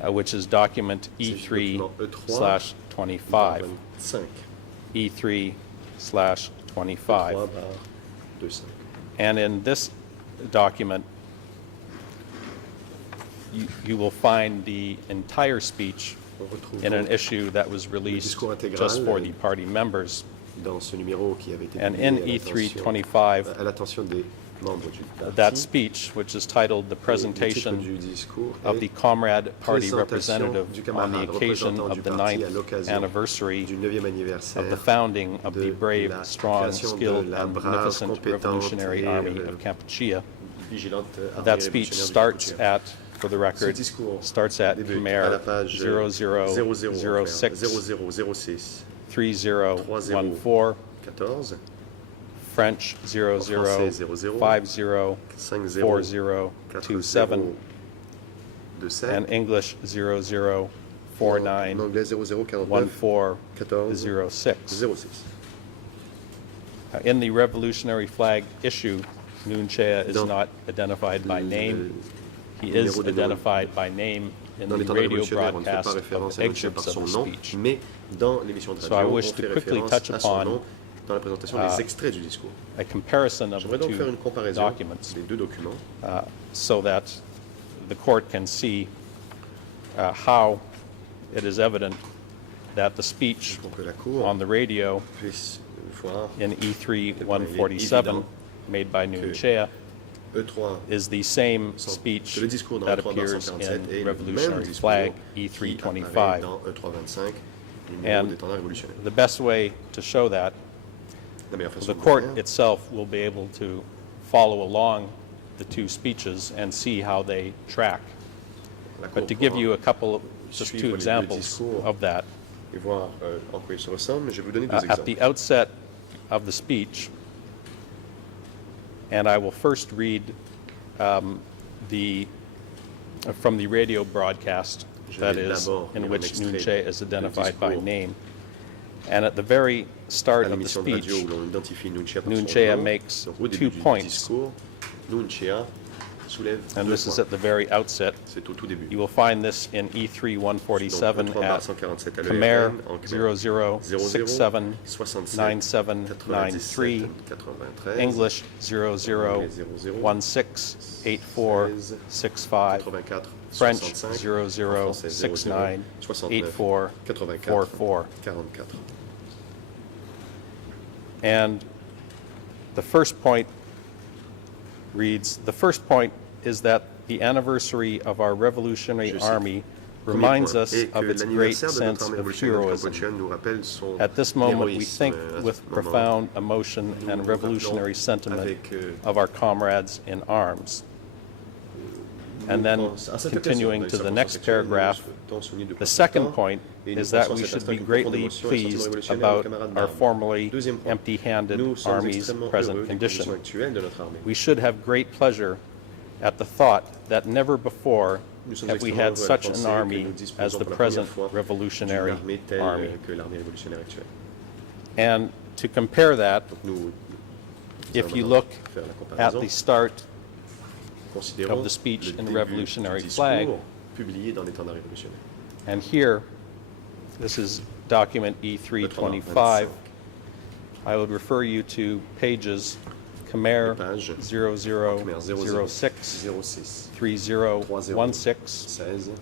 1977, which is document C'est le document E3/25. 25, E3/25. 3/25. And in this document, you will find the entire speech On retrouve in an donc issue that was released discours intégral, just for the party members. dans ce numéro qui avait été And publié in à E3/25, l'attention des membres du that parti, speech, which is titled The le titre Presentation du discours of est the Comrade Party Présentation Representative du on the camarade occasion représentant of du the parti à 9th l'occasion anniversary du 9e anniversaire of the founding of the de brave, la strong, création de skilled, la and brave, magnificent compétente Revolutionary et, Army of Kampuchea. vigilante armée That speech révolutionnaire du starts Kampuchea. at, for the record, Ce discours starts at débute à Khmer la page 0006 0006 3014, 14 French français 00 504027, 27 and English en 0049 anglais 0049 1406. 06. In the Revolutionary Flag issue, Nuon Chea is Dans not identified by name. He numéro is de Nuon. identified by name in Dans the l'étendard radio révolutionnaire, on ne fait pas broadcast référence of à Nuon Chea par excerpts son of the nom, speech. mais dans l'émission de So I radio, on wish to fait quickly référence touch à son upon, nom dans la présentation des extraits du discours. A comparison of the J'aimerais donc faire une two comparaison documents des deux documents so that the court can see how it is evident that the speech pour que la Cour on the radio puisse voir in E3/147 made by Nuon Chea E3 is the same que speech le discours dans that E3 appears dans 147 in est le même Revolutionary discours Flag qui apparaît E3/25. dans E3/25, numéro And d'étendard révolutionnaire. the best way to show that, La meilleure façon the de le court faire, itself will be able to follow along the two speeches and see how they track. la Cour But to give pourra you a couple of, just suivre two les deux examples discours of that, et voir en quoi ils se ressemblent, mais je vais vous donner deux at exemples. the outset of the speech, and I will first read from the radio broadcast, that is, in which Nuon Chea is identified by name. And at the very start of the speech, Nuon Chea makes 2 points, and this is at the very outset. You will find this in E3 147 at Khmer 00679793, English 00168465, French 00698444. And the first point reads, the first point is that the anniversary of our Revolutionary Army reminds us of its great sense of heroism. At this moment, we think with profound emotion and revolutionary sentiment of our comrades in arms. And then, continuing to the next paragraph, the second point is that we should be greatly pleased about our formerly empty-handed Army's present condition. We should have great pleasure at the thought that never before have we had such an army as the present Revolutionary Army. And to compare that, if you look at the start of the speech in the Revolutionary Flag, and here, this is document E325, I would refer you to pages Khmer 00063016,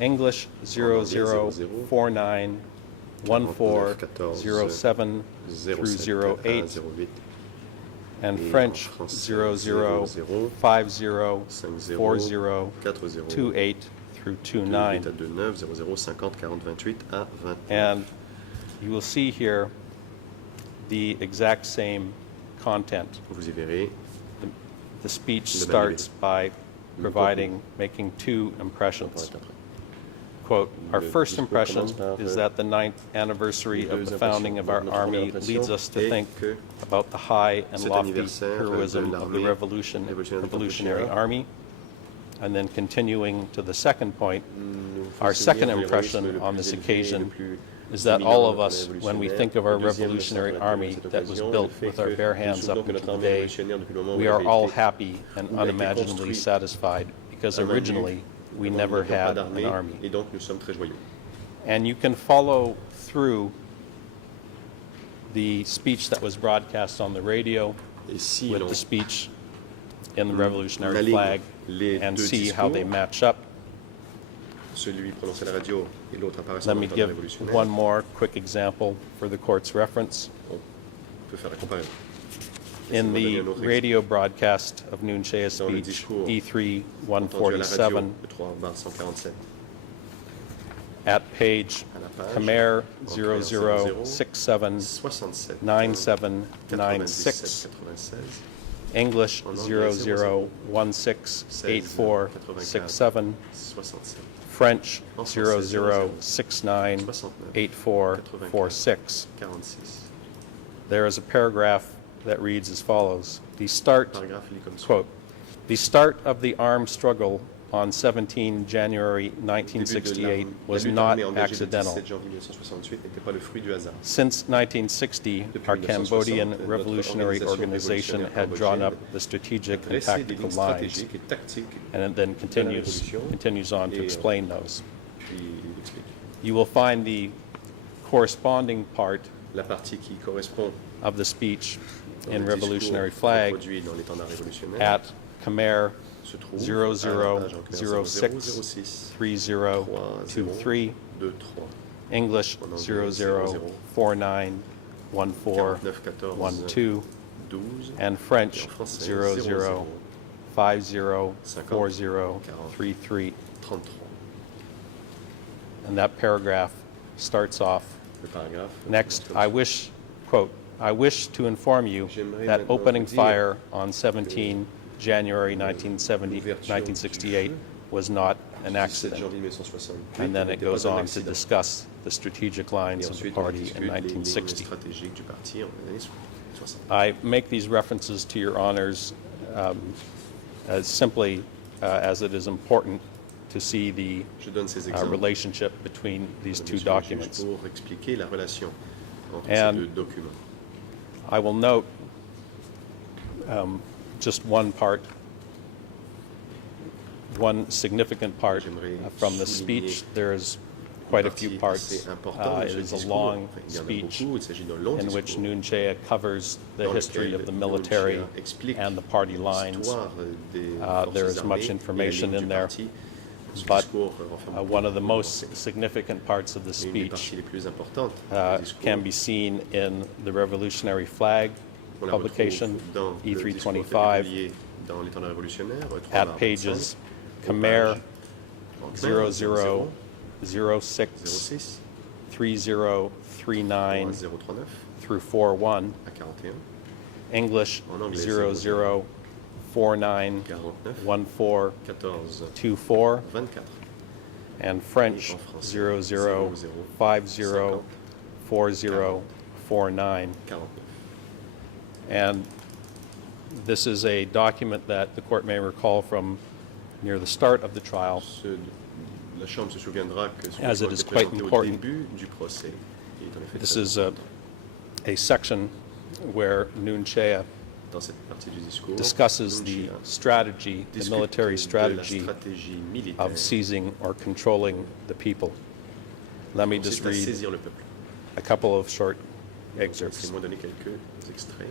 English 00491407-08, and French 00504028 through 29. And you will see here the exact same content. The speech starts by making 2 impressions. Quote, our first impression is that the 9th anniversary of the founding of our Army leads us to think about the high and lofty heroism of the Revolutionary Army. And then continuing to the second point, our second impression on this occasion is that all of us, when we think of our Revolutionary Army that was built with our bare hands up until today, we are all happy and unimaginably satisfied, because originally we never had an army. And you can follow through the speech that was broadcast on the radio with the speech in the Revolutionary Flag and see how they match up. Let me give one more quick example for the court's reference. In the radio broadcast of Nuon Chea's speech, E3 147, at page Khmer 00679796, English 00168467, French 00698446. There is a paragraph that reads as follows. Quote, the start of the armed struggle on 17 January 1968 was not accidental. Since 1960, our Cambodian Revolutionary Organization had drawn up the strategic and tactical lines, and it then continues on to explain those. You will find the corresponding part of the speech in Revolutionary Flag at Khmer 00063023, English 00491412, and French 00504033. And that paragraph starts off, next, I wish, quote, I wish to inform you that opening fire on 17 January 1968 was not an 17 accident. janvier 1968 And then it n'était goes pas un on to accident. discuss the strategic lines Et of the ensuite, on party in discute les lignes 1960. stratégiques du parti en les années 60. I make these references to your honors as simply as it is important to see the Je donne ces exemples relationship between these two Monsieur le juge, documents. pour expliquer la relation entre And ces deux documents. I will note just one significant part from the speech. There is quite a few parts. It is a long speech in which Nuon Chea covers the history of the military and the party lines. There is much information in there, but one of the most significant parts of the speech can be seen in the Revolutionary Flag publication, E325, at pages Khmer 0006 3039 through 41, English 00491424, and French 00504049. And this is a document that the court may recall from near the start of the trial, La Chambre se souviendra que ce as it document is était quite présenté au important. début du procès. Il est en effet This très is a section where Nuon Chea dans cette partie du discours, discusses Nuon the Chea strategy, the discute military de la strategy stratégie militaire of seizing or controlling the people. Let me just consiste à read saisir le peuple. a couple of short excerpts. Laissez-moi donner quelques extraits.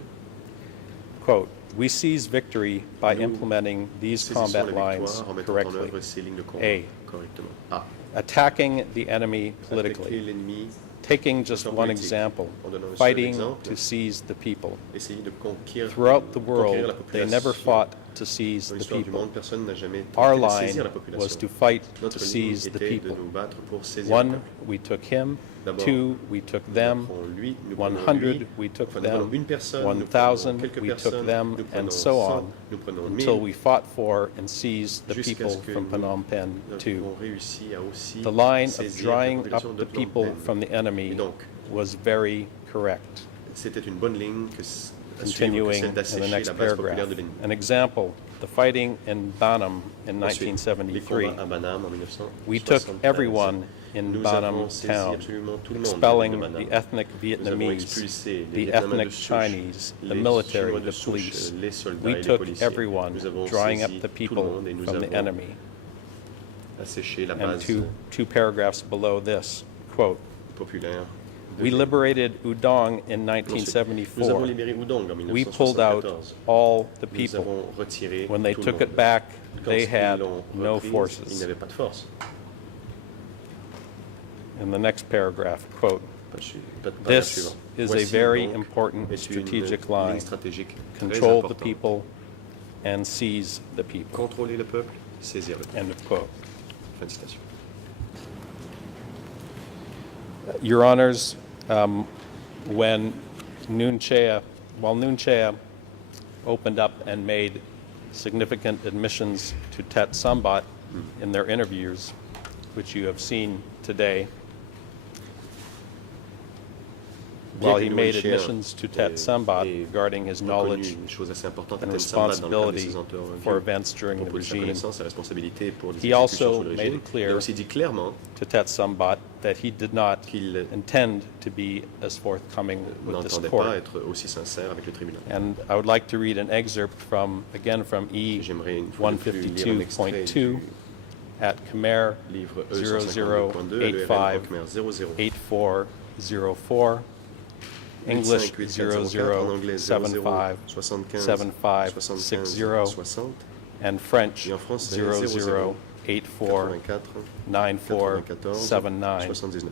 Quote, "We seize victory by Nous implementing these Saisissons combat la lines victoire en mettant en correctly. œuvre ces lignes de combat A. correctement. A. Attacking the enemy Attaquer politically. l'ennemi, Taking just one politique. example, En donnant un seul fighting exemple. to seize the people. essayer de conquérir Throughout the conquérir la world, they never population. fought to seize Dans the l'histoire du people. monde, personne n'a jamais Our tenté de line saisir la was population. to fight to Notre ligne seize the était de people. nous battre pour saisir le One, peuple. we took him. D'abord, 2, we took Nous them. prenons lui, nous 100, prenons lui. we took Enfin, nous prenons them. une personne, 1,000, nous prenons quelques we took personnes, them, nous and prenons so 100, on, nous prenons until 1000, we fought for and seized the jusqu'à people ce que from nous Phnom Penh too. avons réussi à aussi The line of saisir la drying population up de the Phnom people Penh. from the enemy Et donc, was very correct. c'était une bonne ligne à suivre que Continuing celle in the d'assécher next la base paragraph. populaire de l'ennemi. An example, the fighting in Banam in Ensuite, les 1973. combats à Banam en 1973. We took everyone in Nous Banam avons saisi town, absolument tout le monde expelling de Banam. the ethnic Nous avons Vietnamese, expulsé les the Vietnamiens ethnic de souche, Chinese, the les military, Chinois de the souche, police. les soldats We et les took policiers. everyone, Nous avons drying up saisi the tout le people monde et nous from the avons enemy. asséché la And base two paragraphs below this, quote, populaire. de "We l'île. liberated Udong in Ensuite, nous avons 1974. libéré Udong en We pulled out 1974. all the Nous people. avons retiré When they tout le took monde. it back, Quand they ils had l'ont no reprise, ils forces." n'avaient pas de force. In the next paragraph, quote, Paragraphe "This suivant. is a Voici very donc important est une strategic ligne line. stratégique très Control the importante. people and seize the people." Contrôler le peuple, saisir le peuple. End of quote. Fin de citation. Your Honors, when Nuon Chea opened up and made significant admissions to Tet Sambat in their interviews, which you have seen today, while he Bien que made Nuon Chea admissions to Tet Sambat ait regarding his knowledge reconnu une chose assez importante à and Tet Sambat dans le cadre des responsibility sénateurs for events during à the propos de sa regime, connaissance et responsabilité pour les He exécutions also sous le made régime. it clear Il a aussi dit clairement to Tet Sambat that he did not qu'il intend to be as forthcoming with this n'entendait court. pas être aussi sincère avec le tribunal. And I would like to read an excerpt from J'aimerais une fois de plus lire un extrait 152.2 at Khmer du livre E152.2, le RN Khmer 00858404, English 8584, en anglais 00 75 007560, 60, and French et en français 00849479, 94 79.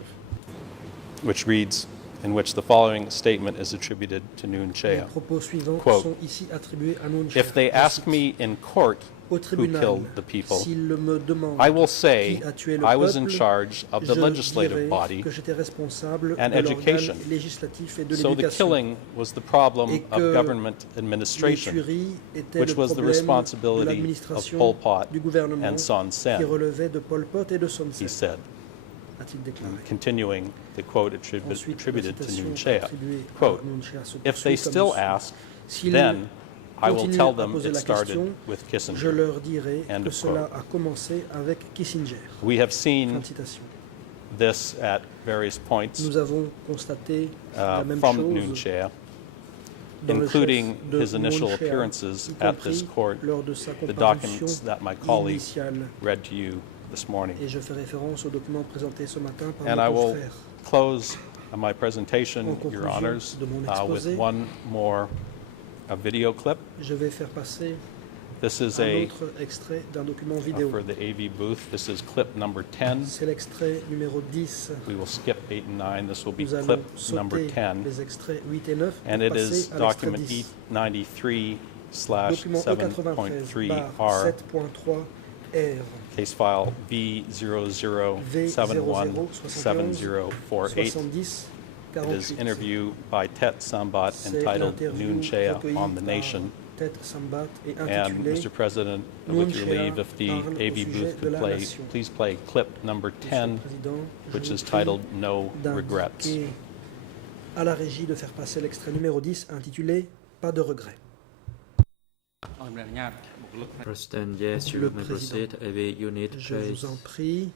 which reads, in which the following statement is attributed to Nuon Les Chea. propos suivants Quote, sont ici attribués à Nuon Chea. "If they ask me in court au who tribunal, killed the people, s'il me demande I will say qui a tué le I was in peuple, charge of the je legislative dirai body que j'étais responsable and de l'organe education. législatif et de So the l'éducation. killing was the problem Et of que government Les administration, tueries étaient which le was the problème de responsibility of l'administration Pol Pot du gouvernement and Son qui Sen, relevait de Pol Pot et de Son he Sen, said, a-t-il déclaré. continuing the quote Ensuite, la attributed to citation Nuon Chea. attribuée à Quote, Nuon Chea se if they poursuit comme still suit. ask, S'ils then I will continuent tell à them poser it la started question, with je Kissinger. leur dirai End que of cela quote. a commencé avec Kissinger. We have Fin seen de citation. this at various points Nous avons constaté la même from Nuon chose Chea, dans le including chef de his initial Nuon Chea, appearances y at this compris court, lors de sa the comparution documents that my colleague initiale. read to you this morning. Et je fais référence aux documents présentés ce matin par And mon I will confrère. close my presentation, En Your conclusion Honors, de mon with exposé, one more video clip. Je vais faire passer This is un a autre extrait d'un document vidéo. for the AV booth. This is clip number 10. C'est l'extrait numéro 10. We will skip 8 and 9. This will be Nous allons clip number sauter 10. les extraits 8 et 9 And pour it is passer à l'extrait document 10. E93/7.3R, Document E93/7.3R, case file V00717048. 70 It is 48. interview by Tet Sambat C'est entitled l'interview Nuon Chea recueillie on the par Nation. Tet Sambat et And intitulée Mr. President, Nuon with your Chea leave, if the parle au AV sujet booth de could la play, nation. please play clip number Monsieur 10, le Président, je which vous is prie titled No Regrets. d'indiquer à la régie de faire passer l'extrait numéro 10 intitulé Pas de regrets. President, yes, you Le may Président, proceed. AV unit, Je please. vous en prie,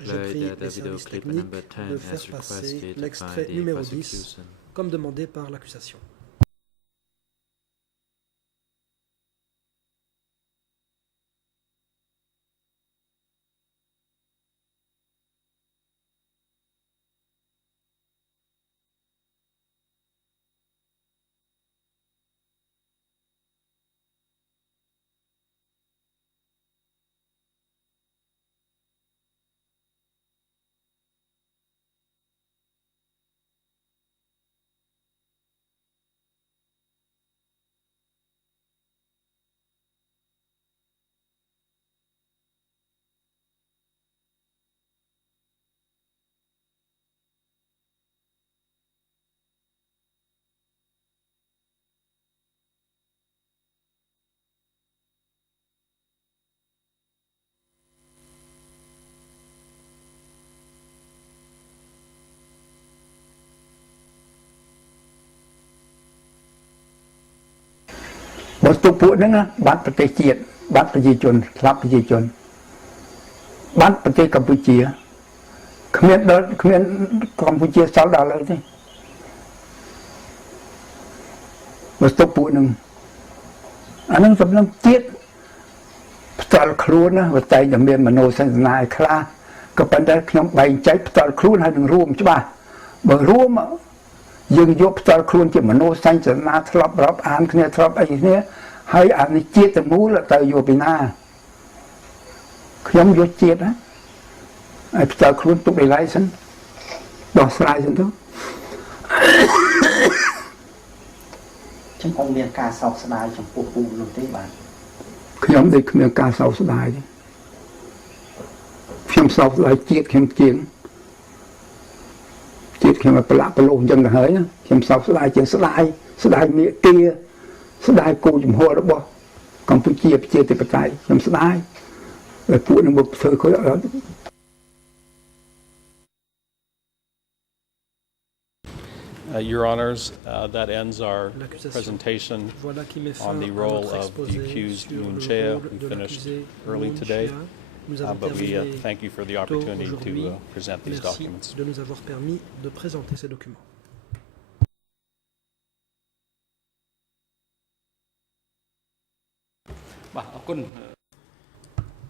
je Play prie the les video services clip techniques number 10 de as faire passer requested by l'extrait the numéro 10 prosecution. comme demandé par l'accusation.បើទុកពួកហ្នឹងណាបាត់ប្រទេសជាតិបាត់ប្រជាជនស្លាប់ប្រជាជនបាត់ប្រទេសកម្ពុជាគ្មានកម្ពុជាសល់ដល់ឥឡូវទេបើទុកពួកហ្នឹងអាហ្នឹងសម្លឹងជាតិផ្ទាល់ខ្លួនណាបើតែតែមានមនោសញ្ចនាខ្លះក៏ប៉ុន្តែខ្ញុំបែងចែកផ្ទាល់ខ្លួនហើយនឹងរួមច្បាស់បើរួមយើងយកផ្ទាល់ខ្លួនជាមនោសញ្ចនាធ្លាប់រាប់អានគ្នាធ្លាប់អីគ្នាហើយអានេះជាតិទាំងមូលទៅយកពីណាខ្ញុំយកជាតិណាហើយផ្ទាល់ខ្លួនទុកដៃសិនដោះស្រាយសិនទៅ ចឹងអង្គមានការសោកស្ដាយចំពោះពូនោះទេបាទ ខ្ញុំដូចគ្មានការសោកស្ដាយទេខ្ញុំសោកស្ដាយជាតិខ្ញុំជាងជាតិខ្ញុំប្រឡាក់ប្រឡូសអញ្ចឹងទៅហើយខ្ញុំសោកស្ដាយជាងស្ដាយមេគាស្ដាយគោជំហររបស់កម្ពុជាប្រជាធិបតេយ្យខ្ញុំស្ដាយហើយពួកនឹងមកធ្វើខុស Your Honors, that ends our presentation Voilà qui met fin on the à role notre of the exposé accused sur Nuon le Chea. rôle We de finished l'accusé early Nuon today, Chea. Nous avons but we terminé thank you for the tôt opportunity aujourd'hui. to present these Merci documents. de nous avoir permis de présenter ces documents.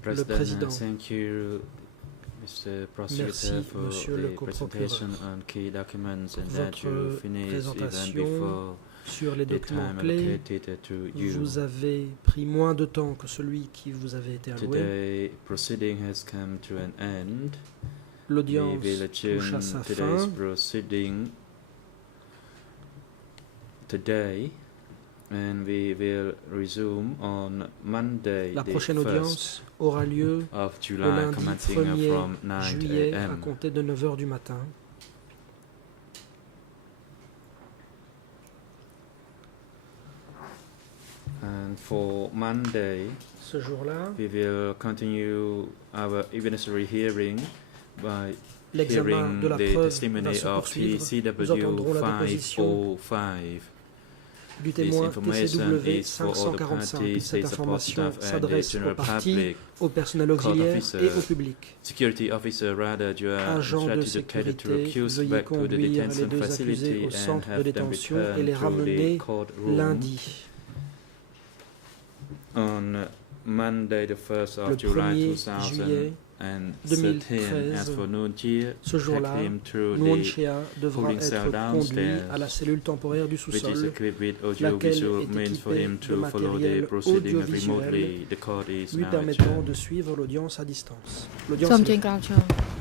President, thank you, Mr. Prosecutor, Merci, for Monsieur le the coprocureur. presentation on key documents and that you Votre finished even présentation before sur les the documents time clés, allocated to you. vous avez pris moins de temps que celui qui vous avait été alloué. Today, proceeding has come to an end. L'audience We will touche à adjourn sa today's fin. proceeding today, And we will resume on Monday, La the prochaine 1st audience aura lieu of le July, lundi commencing 1er from 9 juillet à a.m. compter de 9h du matin. And for Monday, Ce jour-là, we will continue our evidentiary hearing by l'examen hearing de la the preuve va testimony se of poursuivre. Nous CW entendrons la déposition 545. du This témoin information TCW is for all the 545. parties, Cette the support information staff and the s'adresse aux general parties, public. au personnel Court auxiliaire officer, et au public. Security officer, rather, you are Agents de instructed to take the sécurité, accused veuillez back to the conduire les detention deux facility accusés au and centre de have them détention return et les to the ramener courtroom lundi. on Monday, the 1st of Le July 1er juillet 2013. As for Nuon Chea, Ce jour-là, take him through Nuon the Chea devra holding cell être conduit downstairs, à la cellule temporaire du which is sous-sol, equipped with laquelle audio-visual est means for équipée him de to follow the matériel proceeding audiovisuel remotely. The court is lui now permettant adjourned. de suivre l'audience à distance. L'audience សូម est អញ្ជើញក្រោកឈរ